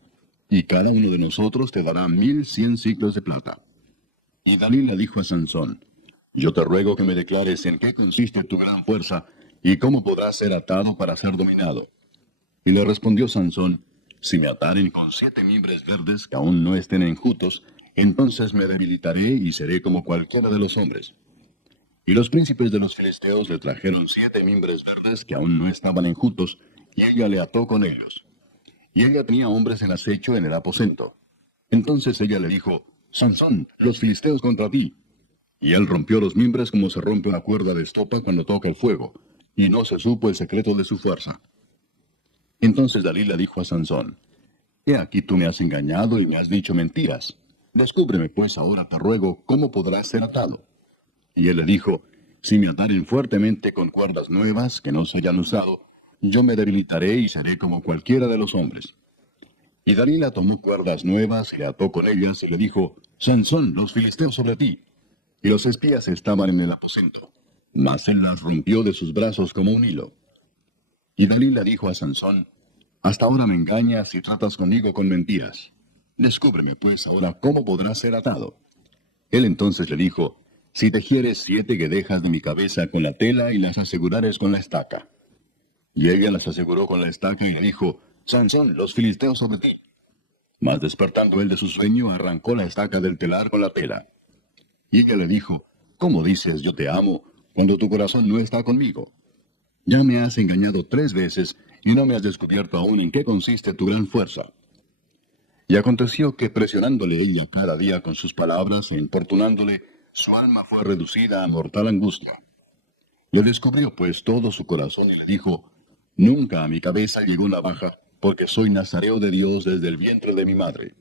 Y cada uno de nosotros te dará 1100 siclos de plata. Y Dalila dijo a Sansón, yo te ruego que me declares en qué consiste tu gran fuerza y cómo podrás ser atado para ser dominado. Y le respondió Sansón, si me ataren con 7 mimbres verdes que aún no estén enjutos, entonces me debilitaré y seré como cualquiera de los hombres. Y los príncipes de los filisteos le trajeron 7 mimbres verdes que aún no estaban enjutos, y ella le ató con ellos. Y ella tenía hombres en acecho en el aposento. Entonces ella le dijo, Sansón, los filisteos contra ti. Y él rompió los mimbres como se rompe una cuerda de estopa cuando toca el fuego, y no se supo el secreto de su fuerza. Entonces Dalila dijo a Sansón, he aquí tú me has engañado y me has dicho mentiras. Descúbreme pues ahora, te ruego, cómo podrás ser atado. Y él le dijo, si me ataren fuertemente con cuerdas nuevas que no se hayan usado, yo me debilitaré y seré como cualquiera de los hombres. Y Dalila tomó cuerdas nuevas, le ató con ellas y le dijo, Sansón, los filisteos sobre ti. Y los espías estaban en el aposento, mas él las rompió de sus brazos como un hilo. Y Dalila dijo a Sansón, hasta ahora me engañas y tratas conmigo con mentiras. Descúbreme pues ahora cómo podrás ser atado. Él entonces le dijo, si tejieres 7 guedejas de mi cabeza con la tela y las asegurares con la estaca. Y ella las aseguró con la estaca y le dijo, Sansón, los filisteos sobre ti. Mas despertando él de su sueño, arrancó la estaca del telar con la tela. Y ella le dijo, ¿cómo dices yo te amo, cuando tu corazón no está conmigo? Ya me has engañado 3 veces, y no me has descubierto aún en qué consiste tu gran fuerza. Y aconteció que presionándole ella cada día con sus palabras e importunándole, su alma fue reducida a mortal angustia. Y él descubrió pues todo su corazón y le dijo, nunca a mi cabeza llegó navaja, porque soy nazareo de Dios desde el vientre de mi madre.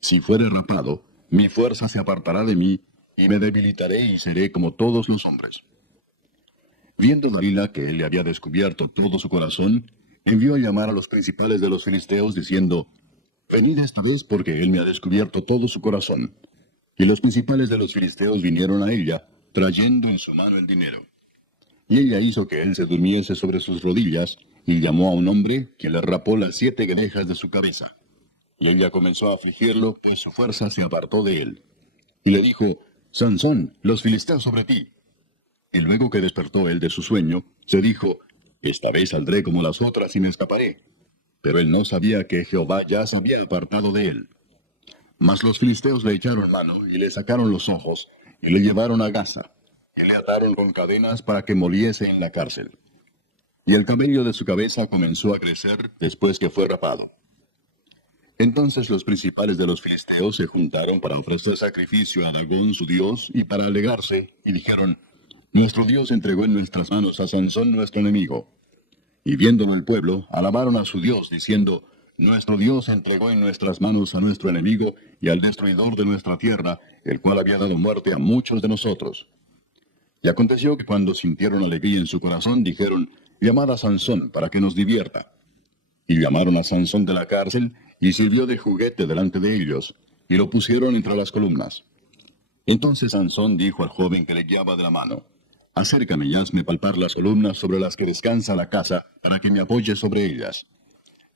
Si fuere rapado, mi fuerza se apartará de mí, y me debilitaré y seré como todos los hombres. Viendo Dalila que él le había descubierto todo su corazón, envió a llamar a los principales de los filisteos, diciendo, «Venid esta vez, porque él me ha descubierto todo su corazón». Y los principales de los filisteos vinieron a ella, trayendo en su mano el dinero. Y ella hizo que él se durmiese sobre sus rodillas, y llamó a un hombre, que le rapó las 7 guedejas de su cabeza. Y ella comenzó a afligirlo, pues su fuerza se apartó de él. Y le dijo, «Sansón, los filisteos sobre ti». Y luego que despertó él de su sueño, se dijo, «Esta vez saldré como las otras y me escaparé». Pero él no sabía que Jehová ya se había apartado de él. Mas los filisteos le echaron mano, y le sacaron los ojos, y le llevaron a Gaza, y le ataron con cadenas para que moliese en la cárcel. Y el cabello de su cabeza comenzó a crecer después que fue rapado. Entonces los principales de los filisteos se juntaron para ofrecer sacrificio a Dagón su dios, y para alegrarse, y dijeron, «Nuestro Dios entregó en nuestras manos a Sansón nuestro enemigo». Y viéndolo el pueblo, alabaron a su Dios, diciendo, «Nuestro Dios entregó en nuestras manos a nuestro enemigo y al destruidor de nuestra tierra, el cual había dado muerte a muchos de nosotros». Y aconteció que cuando sintieron alegría en su corazón, dijeron, «Llamad a Sansón, para que nos divierta». Y llamaron a Sansón de la cárcel, y sirvió de juguete delante de ellos, y lo pusieron entre las columnas. Entonces Sansón dijo al joven que le guiaba de la mano, «Acércame y hazme palpar las columnas sobre las que descansa la casa, para que me apoye sobre ellas».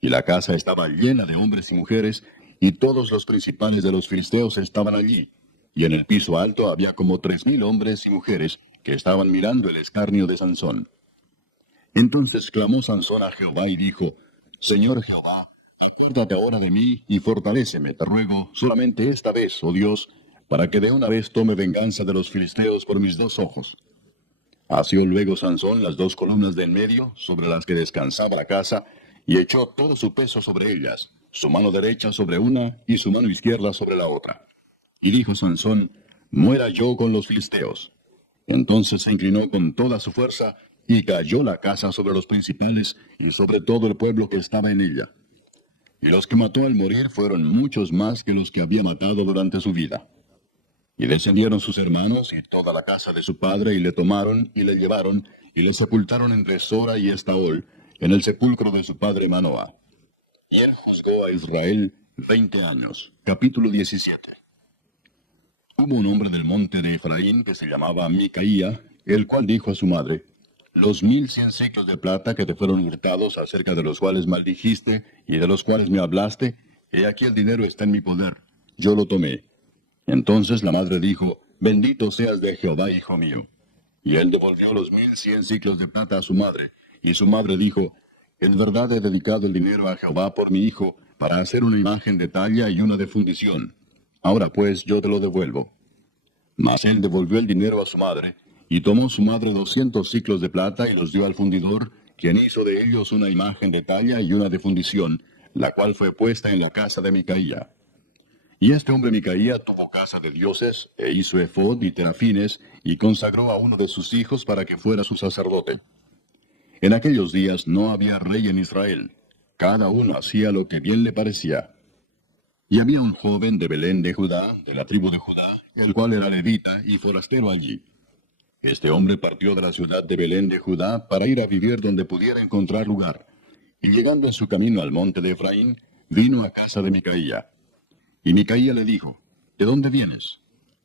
Y la casa estaba llena de hombres y mujeres, y todos los principales de los filisteos estaban allí. Y en el piso alto había como 3,000 hombres y mujeres que estaban mirando el escarnio de Sansón. Entonces clamó Sansón a Jehová y dijo, «Señor Jehová, acuérdate ahora de mí y fortaléceme, te ruego, solamente esta vez, oh Dios, para que de una vez tome venganza de los filisteos por mis 2 ojos». Asió luego Sansón las 2 columnas de en medio, sobre las que descansaba la casa, y echó todo su peso sobre ellas, su mano derecha sobre una y su mano izquierda sobre la otra. Y dijo Sansón, «Muera yo con los filisteos». Entonces se inclinó con toda su fuerza, y cayó la casa sobre los principales y sobre todo el pueblo que estaba en ella. Y los que mató al morir fueron muchos más que los que había matado durante su vida. Y descendieron sus hermanos y toda la casa de su padre, y le tomaron, y le llevaron, y le sepultaron entre Sora y Estaol, en el sepulcro de su padre Manoah. Y él juzgó a Israel 20 años. Capítulo 17. Hubo un hombre del monte de Efraín que se llamaba Micaía, el cual dijo a su madre, «Los 1,100 siclos de plata que te fueron hurtados, acerca de los cuales maldijiste, y de los cuales me hablaste, he aquí el dinero está en mi poder, yo lo tomé». Entonces la madre dijo, «Bendito seas de Jehová, hijo mío». Y él devolvió los 1,100 siclos de plata a su madre, y su madre dijo, «En verdad he dedicado el dinero a Jehová por mi hijo, para hacer una imagen de talla y una de fundición. Ahora pues yo te lo devuelvo». Mas él devolvió el dinero a su madre, y tomó su madre 200 siclos de plata y los dio al fundidor, quien hizo de ellos una imagen de talla y una de fundición, la cual fue puesta en la casa de Micaía. Y este hombre Micaía tuvo casa de dioses, e hizo efod y terafines, y consagró a uno de sus hijos para que fuera su sacerdote. En aquellos días no había rey en Israel. Cada uno hacía lo que bien le parecía. Y había un joven de Belén de Judá, de la tribu de Judá, el cual era levita y forastero allí. Este hombre partió de la ciudad de Belén de Judá para ir a vivir donde pudiera encontrar lugar. Y llegando en su camino al monte de Efraín, vino a casa de Micaía. Y Micaía le dijo, «¿De dónde vienes?»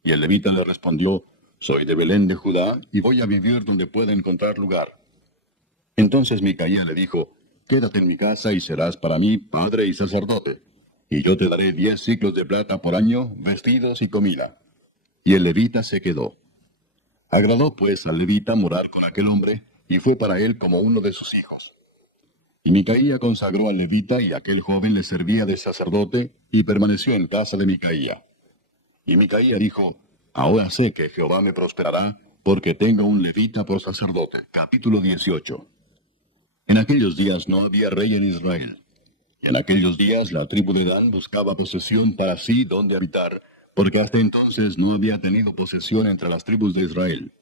Y el levita le respondió, «Soy de Belén de Judá, y voy a vivir donde pueda encontrar lugar». Entonces Micaía le dijo, «Quédate en mi casa y serás para mí padre y sacerdote, y yo te daré 10 siclos de plata por año, vestidos y comida». Y el levita se quedó. Agradó pues al levita morar con aquel hombre, y fue para él como uno de sus hijos. Y Micaía consagró al levita, y aquel joven le servía de sacerdote, y permaneció en casa de Micaía. Y Micaía dijo, «Ahora sé que Jehová me prosperará, porque tengo un levita por sacerdote». Capítulo 18. En aquellos días no había rey en Israel. Y en aquellos días la tribu de Dan buscaba posesión para sí donde habitar, porque hasta entonces no había tenido posesión entre las tribus de Israel.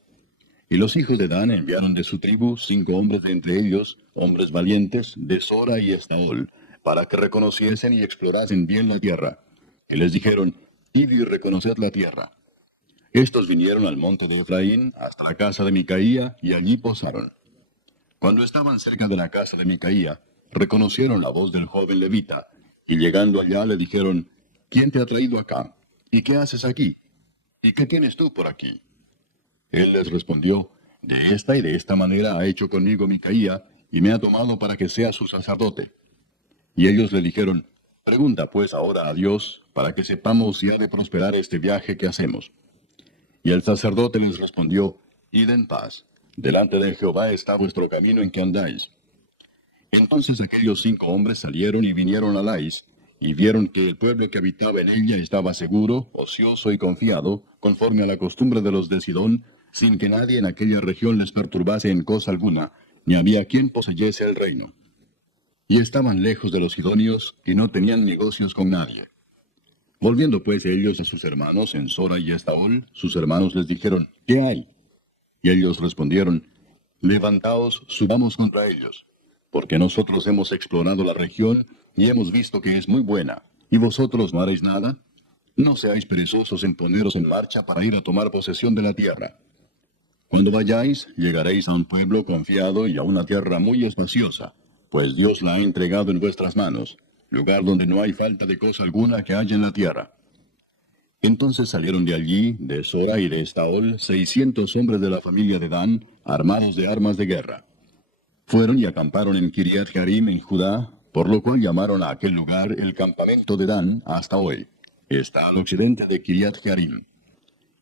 Y los hijos de Dan enviaron de su tribu 5 hombres de entre ellos, hombres valientes, de Sora y Estaol, para que reconociesen y explorasen bien la tierra. Y les dijeron, «Id y reconoced la tierra». Estos vinieron al monte de Efraín, hasta la casa de Micaía, y allí posaron. Cuando estaban cerca de la casa de Micaía, reconocieron la voz del joven levita, y llegando allá le dijeron, ¿quién te ha traído acá? ¿Y qué haces aquí? ¿Y qué tienes tú por aquí? Él les respondió, de esta y de esta manera ha hecho conmigo Micaía, y me ha tomado para que sea su sacerdote. Y ellos le dijeron, pregunta pues ahora a Dios, para que sepamos si ha de prosperar este viaje que hacemos. Y el sacerdote les respondió, id en paz, delante de Jehová está vuestro camino en que andáis. Entonces aquellos 5 hombres salieron y vinieron a Lais, y vieron que el pueblo que habitaba en ella estaba seguro, ocioso y confiado, conforme a la costumbre de los de Sidón, sin que nadie en aquella región les perturbase en cosa alguna, ni había quien poseyese el reino. Y estaban lejos de los sidonios, y no tenían negocios con nadie. Volviendo pues ellos a sus hermanos en Sora y Estaol, sus hermanos les dijeron, ¿qué hay? Y ellos respondieron, levantaos, subamos contra ellos, porque nosotros hemos explorado la región, y hemos visto que es muy buena, y vosotros no haréis nada. No seáis perezosos en poneros en marcha para ir a tomar posesión de la tierra. Cuando vayáis, llegaréis a un pueblo confiado y a una tierra muy espaciosa, pues Dios la ha entregado en vuestras manos, lugar donde no hay falta de cosa alguna que haya en la tierra. Entonces salieron de allí, de Sora y de Estaol, 600 hombres de la familia de Dan, armados de armas de guerra. Fueron y acamparon en Kiriat Jearim en Judá, por lo cual llamaron a aquel lugar el campamento de Dan hasta hoy. Está al occidente de Kiriat Jearim.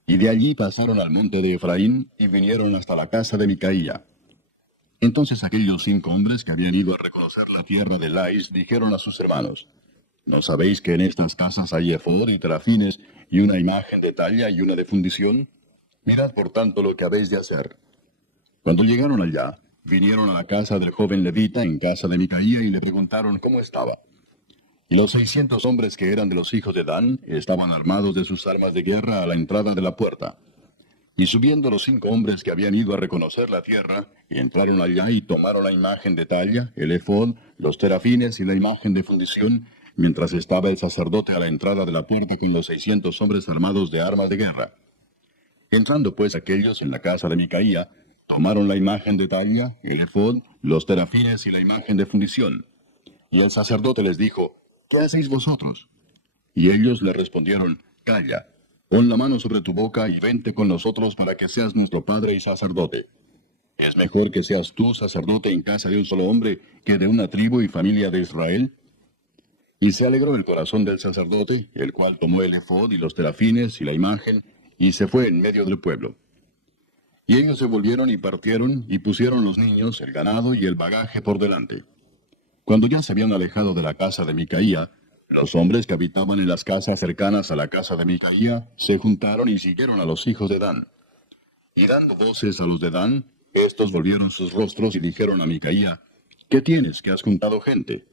Y de allí pasaron al monte de Efraín y vinieron hasta la casa de Micaía. Entonces aquellos 5 hombres que habían ido a reconocer la tierra de Lais dijeron a sus hermanos, ¿no sabéis que en estas casas hay efod y terafines y una imagen de talla y una de fundición? Mirad por tanto lo que habéis de hacer. Cuando llegaron allá, vinieron a la casa del joven levita en casa de Micaía y le preguntaron cómo estaba. Y los 600 hombres que eran de los hijos de Dan estaban armados de sus armas de guerra a la entrada de la puerta. Y subiendo los 5 hombres que habían ido a reconocer la tierra, y entraron allá y tomaron la imagen de talla, el efod, los terafines y la imagen de fundición, mientras estaba el sacerdote a la entrada de la puerta con los 600 hombres armados de armas de guerra. Entrando pues aquellos en la casa de Micaía, tomaron la imagen de talla, el efod, los terafines y la imagen de fundición. Y el sacerdote les dijo, ¿qué hacéis vosotros? Y ellos le respondieron, calla. Pon la mano sobre tu boca y vente con nosotros para que seas nuestro padre y sacerdote. ¿Es mejor que seas tú sacerdote en casa de un solo hombre que de una tribu y familia de Israel? Y se alegró el corazón del sacerdote, el cual tomó el efod y los terafines y la imagen, y se fue en medio del pueblo. Y ellos se volvieron y partieron, y pusieron los niños, el ganado y el bagaje por delante. Cuando ya se habían alejado de la casa de Micaía, los hombres que habitaban en las casas cercanas a la casa de Micaía se juntaron y siguieron a los hijos de Dan. Y dando voces a los de Dan, estos volvieron sus rostros y dijeron a Micaía, ¿qué tienes que has juntado gente?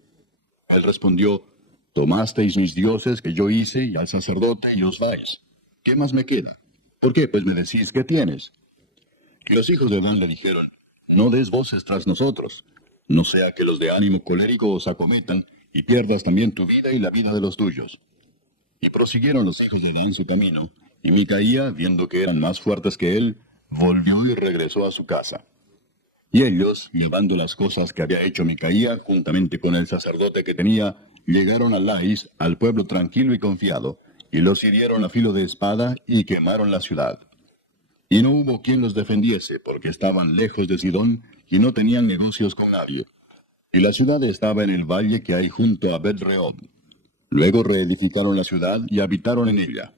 Él respondió, tomasteis mis dioses que yo hice y al sacerdote y os vais. ¿Qué más me queda? ¿Por qué pues me decís qué tienes? Y los hijos de Dan le dijeron, no des voces tras nosotros, no sea que los de ánimo colérico os acometan, y pierdas también tu vida y la vida de los tuyos. Y prosiguieron los hijos de Dan su camino, y Micaía, viendo que eran más fuertes que él, volvió y regresó a su casa. Y ellos, llevando las cosas que había hecho Micaía, juntamente con el sacerdote que tenía, llegaron a Lais, al pueblo tranquilo y confiado, y los hirieron a filo de espada, y quemaron la ciudad. Y no hubo quien los defendiese, porque estaban lejos de Sidón, y no tenían negocios con nadie. Y la ciudad estaba en el valle que hay junto a Bet-rehob. Luego reedificaron la ciudad y habitaron en ella.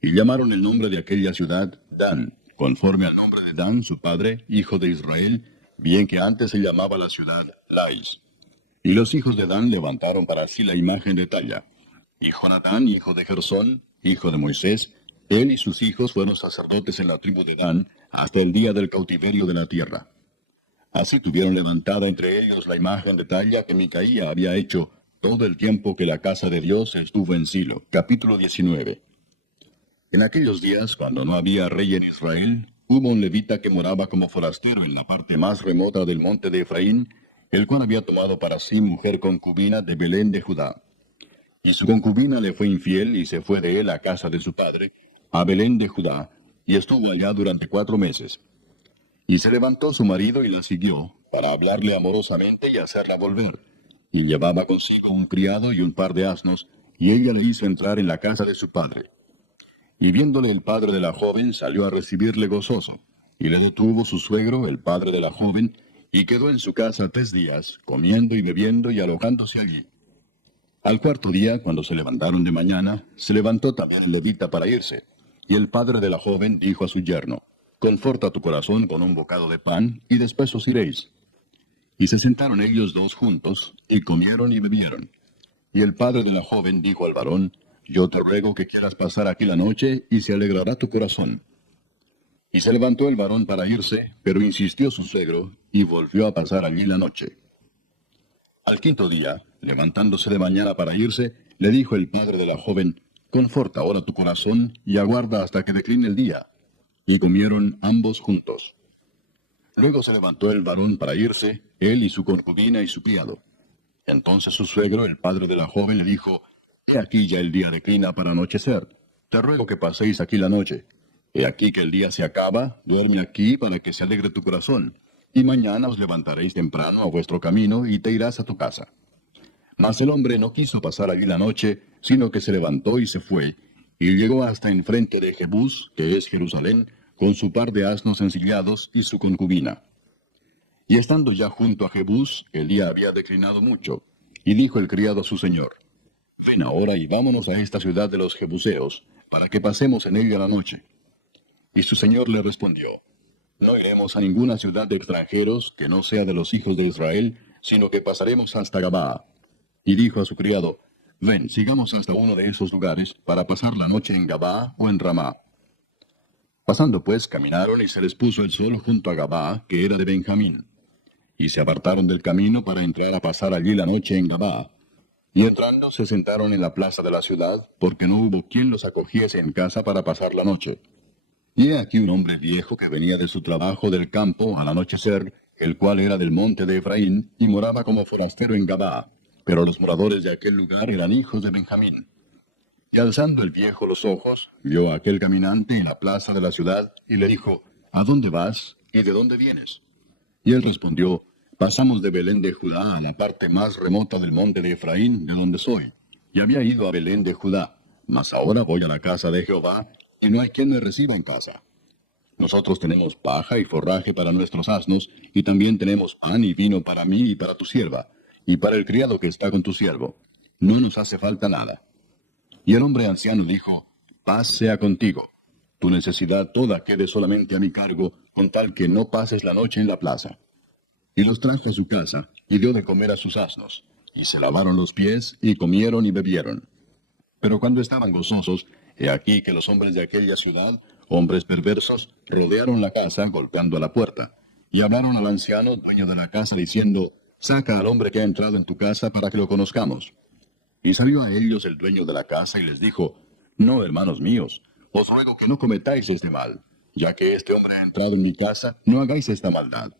Y llamaron el nombre de aquella ciudad Dan, conforme al nombre de Dan, su padre, hijo de Israel, bien que antes se llamaba la ciudad Lais. Y los hijos de Dan levantaron para sí la imagen de talla. Y Jonatán, hijo de Gersón, hijo de Moisés, él y sus hijos fueron sacerdotes en la tribu de Dan hasta el día del cautiverio de la tierra. Así tuvieron levantada entre ellos la imagen de talla que Micaía había hecho todo el tiempo que la casa de Dios estuvo en Silo. Capítulo 19. En aquellos días, cuando no había rey en Israel, hubo un levita que moraba como forastero en la parte más remota del monte de Efraín, el cual había tomado para sí mujer concubina de Belén de Judá. Y su concubina le fue infiel y se fue de él a casa de su padre, a Belén de Judá, y estuvo allá durante 4 meses. Y se levantó su marido y la siguió, para hablarle amorosamente y hacerla volver. y llevaba consigo un criado y un par de asnos, y ella le hizo entrar en la casa de su padre. Y viéndole el padre de la joven, salió a recibirle gozoso, y le detuvo su suegro, el padre de la joven, y quedó en su casa 3 días, comiendo y bebiendo y alojándose allí. Al cuarto día, cuando se levantaron de mañana, se levantó también el levita para irse, y el padre de la joven dijo a su yerno, «Conforta tu corazón con un bocado de pan, y después os iréis». Y se sentaron ellos dos juntos, y comieron y bebieron. Y el padre de la joven dijo al varón, «Yo te ruego que quieras pasar aquí la noche, y se alegrará tu corazón». Y se levantó el varón para irse, pero insistió su suegro, y volvió a pasar allí la noche. Al quinto día, levantándose de mañana para irse, le dijo el padre de la joven, «Conforta ahora tu corazón, y aguarda hasta que decline el día». Y comieron ambos juntos. Luego se levantó el varón para irse, él y su concubina y su criado. Entonces su suegro, el padre de la joven, le dijo, «He aquí ya el día declina para anochecer. Te ruego que paséis aquí la noche. He aquí que el día se acaba, duerme aquí para que se alegre tu corazón. Y mañana os levantaréis temprano a vuestro camino y te irás a tu casa». Mas el hombre no quiso pasar allí la noche, sino que se levantó y se fue, y llegó hasta enfrente de Jebús, que es Jerusalén, con su par de asnos ensillados y su concubina. Y estando ya junto a Jebús, el día había declinado mucho, y dijo el criado a su señor, «Ven ahora y vámonos a esta ciudad de los Jebuseos, para que pasemos en ella la noche». Y su señor le respondió, «No iremos a ninguna ciudad de extranjeros que no sea de los hijos de Israel, sino que pasaremos hasta Gabaa». Y dijo a su criado, «Ven, sigamos hasta uno de esos lugares, para pasar la noche en Gabaa o en Ramá». Pasando pues, caminaron y se les puso el sol junto a Gabaa, que era de Benjamín. Y se apartaron del camino para entrar a pasar allí la noche en Gabaa. Y entrando se sentaron en la plaza de la ciudad, porque no hubo quien los acogiese en casa para pasar la noche. Y he aquí un hombre viejo que venía de su trabajo del campo al anochecer, el cual era del monte de Efraín, y moraba como forastero en Gabaa. Pero los moradores de aquel lugar eran hijos de Benjamín. Y alzando el viejo los ojos, vio a aquel caminante en la plaza de la ciudad, y le dijo, «¿A dónde vas? ¿Y de dónde vienes?» Y él respondió, «Pasamos de Belén de Judá a la parte más remota del monte de Efraín, de donde soy. Y había ido a Belén de Judá, mas ahora voy a la casa de Jehová, y no hay quien me reciba en casa. Nosotros tenemos paja y forraje para nuestros asnos, y también tenemos pan y vino para mí y para tu sierva, y para el criado que está con tu siervo. No nos hace falta nada». Y el hombre anciano dijo, «Paz sea contigo. Tu necesidad toda quede solamente a mi cargo, con tal que no pases la noche en la plaza». Y los trajo a su casa, y dio de comer a sus asnos, y se lavaron los pies, y comieron y bebieron. Pero cuando estaban gozosos, he aquí que los hombres de aquella ciudad, hombres perversos, rodearon la casa, golpeando a la puerta, y hablaron al anciano, dueño de la casa, diciendo, «Saca al hombre que ha entrado en tu casa para que lo conozcamos». Y salió a ellos el dueño de la casa y les dijo, «No, hermanos míos, os ruego que no cometáis este mal. Ya que este hombre ha entrado en mi casa, no hagáis esta maldad.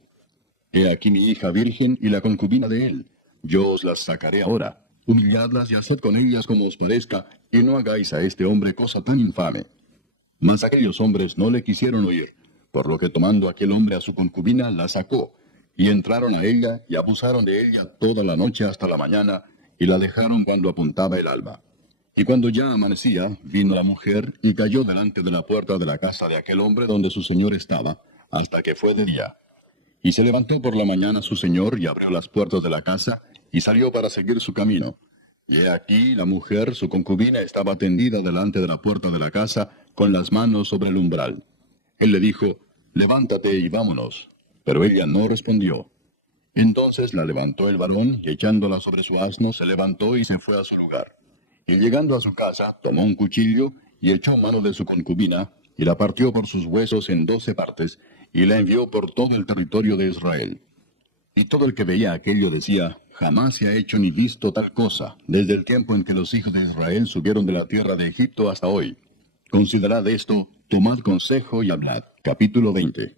He aquí mi hija virgen y la concubina de él. Yo os las sacaré ahora. Humilladlas y haced con ellas como os parezca, y no hagáis a este hombre cosa tan infame». Mas aquellos hombres no le quisieron oír, por lo que tomando aquel hombre a su concubina, la sacó, y entraron a ella y abusaron de ella toda la noche hasta la mañana, y la dejaron cuando apuntaba el alba. Y cuando ya amanecía, vino la mujer y cayó delante de la puerta de la casa de aquel hombre donde su señor estaba, hasta que fue de día. Y se levantó por la mañana su señor y abrió las puertas de la casa, y salió para seguir su camino. Y he aquí la mujer, su concubina, estaba tendida delante de la puerta de la casa, con las manos sobre el umbral. Él le dijo, «Levántate y vámonos». Pero ella no respondió. Entonces la levantó el varón, y echándola sobre su asno, se levantó y se fue a su lugar. Y llegando a su casa, tomó un cuchillo, y echó mano de su concubina, y la partió por sus huesos en 12 partes, y la envió por todo el territorio de Israel. Y todo el que veía aquello decía, «Jamás se ha hecho ni visto tal cosa, desde el tiempo en que los hijos de Israel subieron de la tierra de Egipto hasta hoy. Considerad esto, tomad consejo y hablad». Capítulo 20.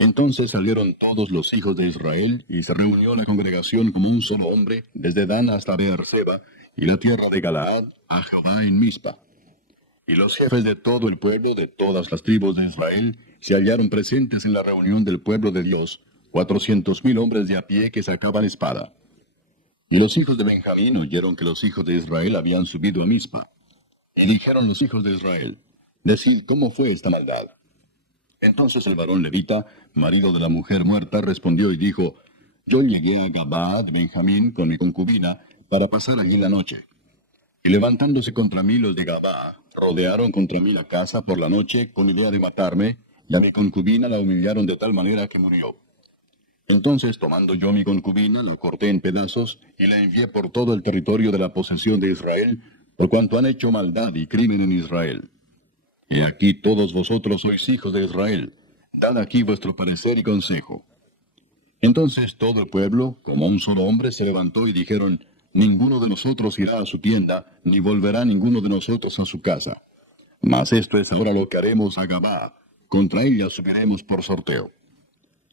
Entonces salieron todos los hijos de Israel, y se reunió la congregación como un solo hombre, desde Dan hasta Beerseba, y la tierra de Galaad, a Jehová en Mizpa. Y los jefes de todo el pueblo, de todas las tribus de Israel, se hallaron presentes en la reunión del pueblo de Dios, 400,000 hombres de a pie que sacaban espada. Y los hijos de Benjamín oyeron que los hijos de Israel habían subido a Mizpa. Y dijeron los hijos de Israel, decid cómo fue esta maldad. Entonces el varón levita, marido de la mujer muerta, respondió y dijo, yo llegué a Gabaa de Benjamín con mi concubina para pasar allí la noche. Y levantándose contra mí los de Gabaa, rodearon contra mí la casa por la noche con idea de matarme, y a mi concubina la humillaron de tal manera que murió. Entonces, tomando yo mi concubina, la corté en pedazos y la envié por todo el territorio de la posesión de Israel, por cuanto han hecho maldad y crimen en Israel. He aquí todos vosotros sois hijos de Israel, dad aquí vuestro parecer y consejo. Entonces todo el pueblo, como un solo hombre, se levantó y dijeron, ninguno de nosotros irá a su tienda, ni volverá ninguno de nosotros a su casa. Mas esto es ahora lo que haremos a Gabaa, contra ella subiremos por sorteo.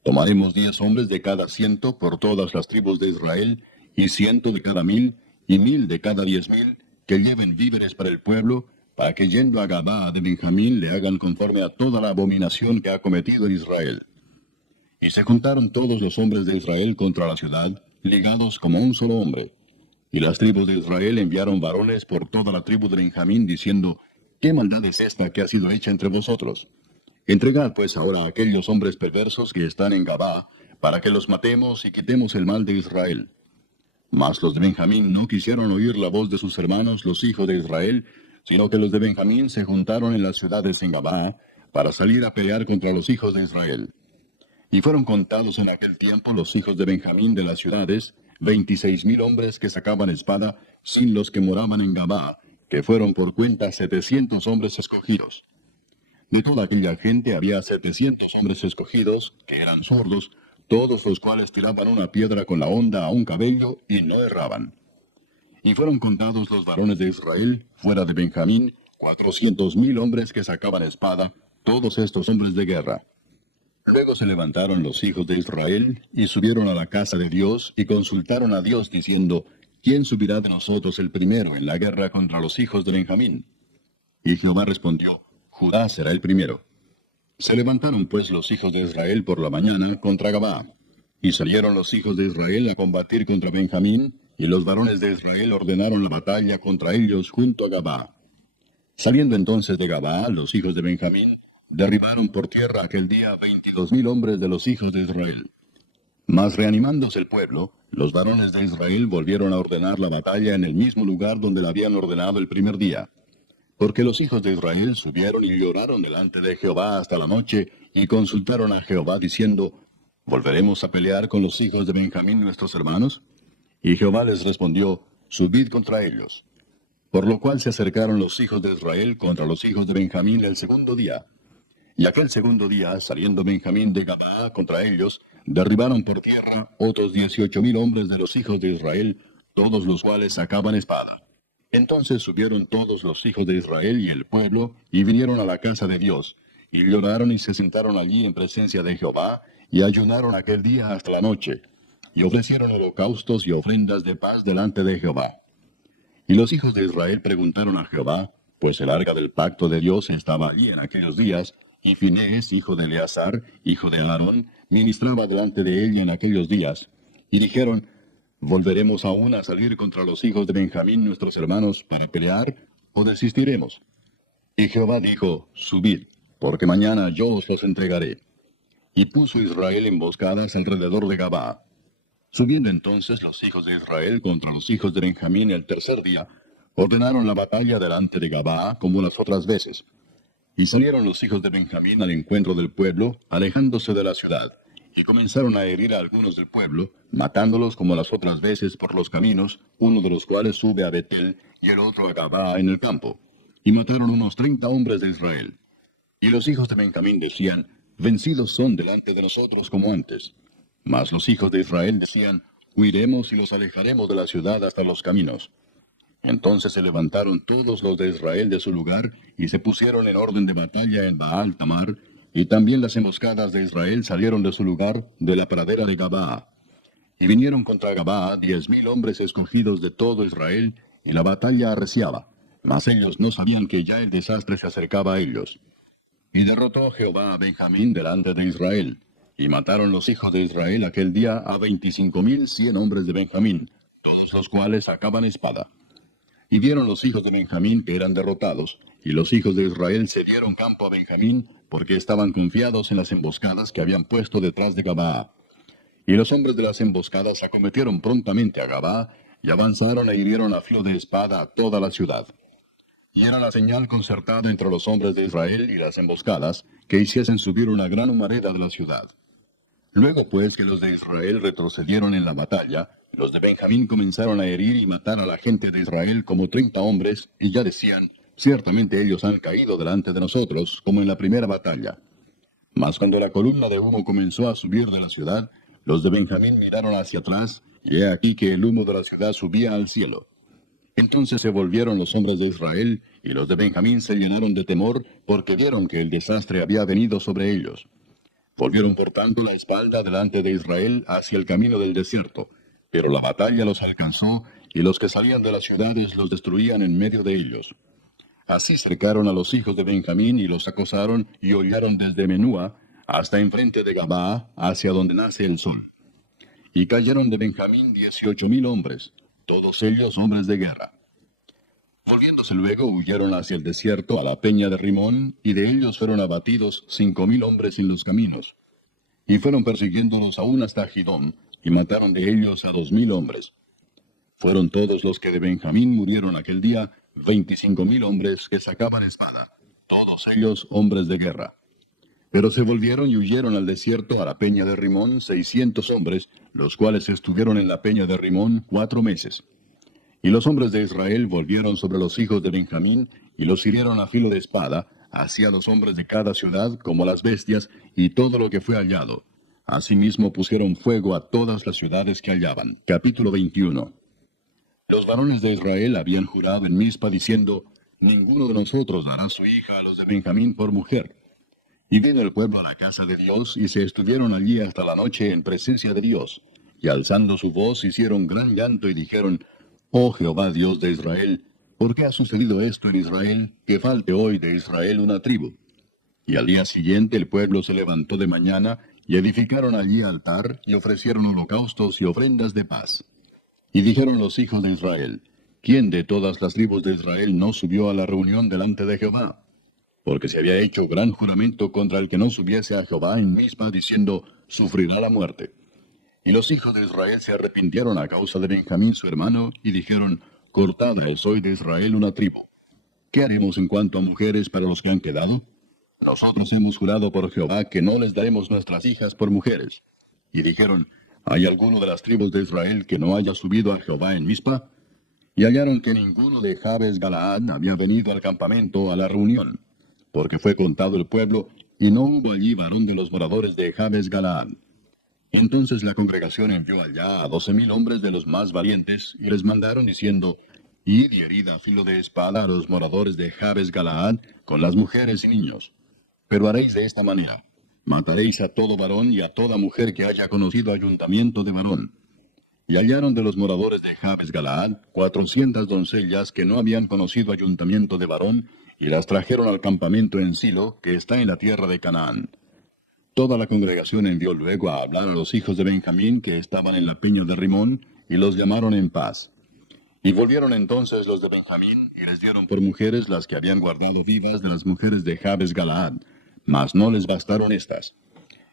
Tomaremos 10 hombres de cada 100 por todas las tribus de Israel, y 100 de cada 1000, y 1000 de cada 10,000, que lleven víveres para el pueblo, para que yendo a Gabaa de Benjamín le hagan conforme a toda la abominación que ha cometido Israel. Y se juntaron todos los hombres de Israel contra la ciudad, ligados como un solo hombre. Y las tribus de Israel enviaron varones por toda la tribu de Benjamín, diciendo, ¿qué maldad es esta que ha sido hecha entre vosotros? Entregad pues ahora a aquellos hombres perversos que están en Gabaa, para que los matemos y quitemos el mal de Israel. Mas los de Benjamín no quisieron oír la voz de sus hermanos, los hijos de Israel, sino que los de Benjamín se juntaron en las ciudades en Gabaa, para salir a pelear contra los hijos de Israel. Y fueron contados en aquel tiempo los hijos de Benjamín de las ciudades, 26,000 hombres que sacaban espada, sin los que moraban en Gabaa, que fueron por cuenta 700 hombres escogidos. De toda aquella gente había 700 hombres escogidos, que eran zurdos, todos los cuales tiraban una piedra con la honda a un cabello y no erraban. Y fueron contados los varones de Israel, fuera de Benjamín, 400,000 hombres que sacaban espada, todos estos hombres de guerra. Luego se levantaron los hijos de Israel, y subieron a la casa de Dios, y consultaron a Dios, diciendo, ¿quién subirá de nosotros el primero en la guerra contra los hijos de Benjamín? Y Jehová respondió, Judá será el primero. Se levantaron pues los hijos de Israel por la mañana contra Gabaa. Y salieron los hijos de Israel a combatir contra Benjamín, y los varones de Israel ordenaron la batalla contra ellos junto a Gabaa. Saliendo entonces de Gabaa, los hijos de Benjamín derribaron por tierra aquel día 22,000 hombres de los hijos de Israel. Mas reanimándose el pueblo, los varones de Israel volvieron a ordenar la batalla en el mismo lugar donde la habían ordenado el primer día. Porque los hijos de Israel subieron y lloraron delante de Jehová hasta la noche, y consultaron a Jehová, diciendo, ¿volveremos a pelear con los hijos de Benjamín nuestros hermanos? Y Jehová les respondió, subid contra ellos. Por lo cual se acercaron los hijos de Israel contra los hijos de Benjamín el segundo día. Y aquel segundo día, saliendo Benjamín de Gabaa contra ellos, derribaron por tierra otros 18,000 hombres de los hijos de Israel, todos los cuales sacaban espada. Entonces subieron todos los hijos de Israel y el pueblo, y vinieron a la casa de Dios, y lloraron y se sentaron allí en presencia de Jehová, y ayunaron aquel día hasta la noche, y ofrecieron holocaustos y ofrendas de paz delante de Jehová. Y los hijos de Israel preguntaron a Jehová, pues el arca del pacto de Dios estaba allí en aquellos días, y Finehés, hijo de Eleazar, hijo de Aarón, ministraba delante de ella en aquellos días. Y dijeron, ¿volveremos aún a salir contra los hijos de Benjamín nuestros hermanos para pelear, o desistiremos? Y Jehová dijo, subid, porque mañana yo os los entregaré. Y puso Israel emboscadas alrededor de Gabaa. Subiendo entonces los hijos de Israel contra los hijos de Benjamín el tercer día, ordenaron la batalla delante de Gabaa como las otras veces. Y salieron los hijos de Benjamín al encuentro del pueblo, alejándose de la ciudad, y comenzaron a herir a algunos del pueblo, matándolos como las otras veces por los caminos, uno de los cuales sube a Betel, y el otro a Gabaa en el campo. Y mataron unos 30 hombres de Israel. Y los hijos de Benjamín decían, vencidos son delante de nosotros como antes. Mas los hijos de Israel decían, huiremos y los alejaremos de la ciudad hasta los caminos. Entonces se levantaron todos los de Israel de su lugar, y se pusieron en orden de batalla en Baal Tamar, y también las emboscadas de Israel salieron de su lugar, de la pradera de Gabaa. Y vinieron contra Gabaa 10,000 hombres escogidos de todo Israel, y la batalla arreciaba. Mas ellos no sabían que ya el desastre se acercaba a ellos. Y derrotó Jehová a Benjamín delante de Israel. Y mataron los hijos de Israel aquel día a 25,100 hombres de Benjamín, los cuales sacaban espada. Y vieron los hijos de Benjamín que eran derrotados, y los hijos de Israel se dieron campo a Benjamín, porque estaban confiados en las emboscadas que habían puesto detrás de Gabaa. Y los hombres de las emboscadas acometieron prontamente a Gabaa, y avanzaron e hirieron a filo de espada a toda la ciudad. Y era la señal concertada entre los hombres de Israel y las emboscadas, que hiciesen subir una gran humareda de la ciudad. Luego pues que los de Israel retrocedieron en la batalla, los de Benjamín comenzaron a herir y matar a la gente de Israel como 30 hombres, y ya decían, ciertamente ellos han caído delante de nosotros, como en la primera batalla. Mas cuando la columna de humo comenzó a subir de la ciudad, los de Benjamín miraron hacia atrás, y he aquí que el humo de la ciudad subía al cielo. Entonces se volvieron los hombres de Israel, y los de Benjamín se llenaron de temor, porque vieron que el desastre había venido sobre ellos. Volvieron por tanto la espalda delante de Israel hacia el camino del desierto, pero la batalla los alcanzó, y los que salían de las ciudades los destruían en medio de ellos. Así cercaron a los hijos de Benjamín y los acosaron y hollaron desde Menúa hasta enfrente de Gabaa, hacia donde nace el sol. Y cayeron de Benjamín 18,000 hombres, todos ellos hombres de guerra. Volviéndose luego, huyeron hacia el desierto, a la peña de Rimón, y de ellos fueron abatidos 5,000 hombres en los caminos. Y fueron persiguiéndolos aún hasta Gidón, y mataron de ellos a 2,000 hombres. Fueron todos los que de Benjamín murieron aquel día, 25,000 hombres que sacaban espada, todos ellos hombres de guerra. Pero se volvieron y huyeron al desierto, a la peña de Rimón, 600 hombres, los cuales estuvieron en la peña de Rimón 4 meses. Y los hombres de Israel volvieron sobre los hijos de Benjamín, y los hirieron a filo de espada, así a los hombres de cada ciudad como las bestias, y todo lo que fue hallado. Asimismo pusieron fuego a todas las ciudades que hallaban. Capítulo 21. Los varones de Israel habían jurado en Mizpa, diciendo, ninguno de nosotros dará su hija a los de Benjamín por mujer. Y vino el pueblo a la casa de Dios, y se estuvieron allí hasta la noche en presencia de Dios. Y alzando su voz hicieron gran llanto y dijeron, Oh Jehová Dios de Israel, ¿por qué ha sucedido esto en Israel, que falte hoy de Israel una tribu? Y al día siguiente el pueblo se levantó de mañana, y edificaron allí altar, y ofrecieron holocaustos y ofrendas de paz. Y dijeron los hijos de Israel, ¿quién de todas las tribus de Israel no subió a la reunión delante de Jehová? Porque se había hecho gran juramento contra el que no subiese a Jehová en Mizpa, diciendo, sufrirá la muerte. Y los hijos de Israel se arrepintieron a causa de Benjamín su hermano, y dijeron, cortada es hoy de Israel una tribu. ¿Qué haremos en cuanto a mujeres para los que han quedado? Nosotros hemos jurado por Jehová que no les daremos nuestras hijas por mujeres. Y dijeron, ¿hay alguno de las tribus de Israel que no haya subido a Jehová en Mizpa? Y hallaron que ninguno de Jabes Galaad había venido al campamento a la reunión, porque fue contado el pueblo, y no hubo allí varón de los moradores de Jabes Galaad. Entonces la congregación envió allá a 12,000 hombres de los más valientes, y les mandaron diciendo, id y herid a filo de espada a los moradores de Jabes Galaad, con las mujeres y niños. Pero haréis de esta manera, mataréis a todo varón y a toda mujer que haya conocido ayuntamiento de varón. Y hallaron de los moradores de Jabes Galaad 400 doncellas que no habían conocido ayuntamiento de varón, y las trajeron al campamento en Silo, que está en la tierra de Canaán. Toda la congregación envió luego a hablar a los hijos de Benjamín que estaban en la peña de Rimón, y los llamaron en paz. Y volvieron entonces los de Benjamín, y les dieron por mujeres las que habían guardado vivas de las mujeres de Jabes Galaad, mas no les bastaron estas.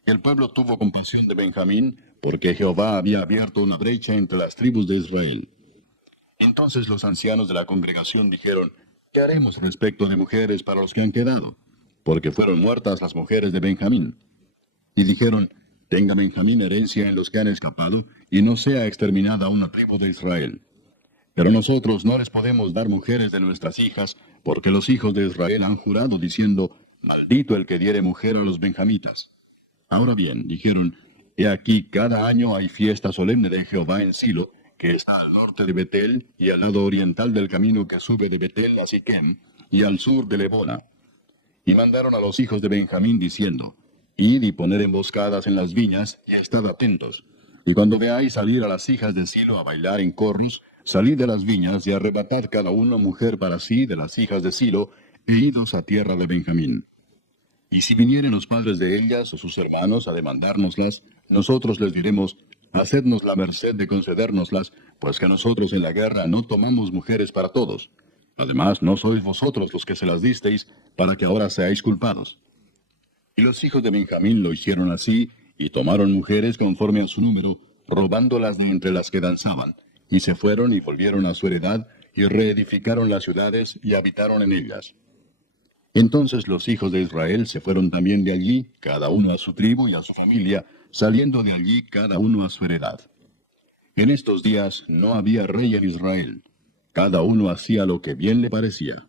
El pueblo tuvo compasión de Benjamín, porque Jehová había abierto una brecha entre las tribus de Israel. Entonces los ancianos de la congregación dijeron, ¿qué haremos respecto de mujeres para los que han quedado? Porque fueron muertas las mujeres de Benjamín. Y dijeron, tenga Benjamín herencia en los que han escapado, y no sea exterminada una tribu de Israel. Pero nosotros no les podemos dar mujeres de nuestras hijas, porque los hijos de Israel han jurado diciendo, maldito el que diere mujer a los benjamitas. Ahora bien, dijeron, he aquí cada año hay fiesta solemne de Jehová en Silo, que está al norte de Betel, y al lado oriental del camino que sube de Betel a Siquem, y al sur de Lebona. Y mandaron a los hijos de Benjamín diciendo, id y poned emboscadas en las viñas, y estad atentos. Y cuando veáis salir a las hijas de Silo a bailar en corros, salid de las viñas y arrebatad cada uno mujer para sí de las hijas de Silo, e idos a tierra de Benjamín. Y si vinieren los padres de ellas o sus hermanos a demandárnoslas, nosotros les diremos, hacednos la merced de concedérnoslas, pues que nosotros en la guerra no tomamos mujeres para todos. Además, no sois vosotros los que se las disteis, para que ahora seáis culpados. Y los hijos de Benjamín lo hicieron así, y tomaron mujeres conforme a su número, robándolas de entre las que danzaban, y se fueron y volvieron a su heredad, y reedificaron las ciudades, y habitaron en ellas. Entonces los hijos de Israel se fueron también de allí, cada uno a su tribu y a su familia, saliendo de allí cada uno a su heredad. En estos días no había rey en Israel. Cada uno hacía lo que bien le parecía.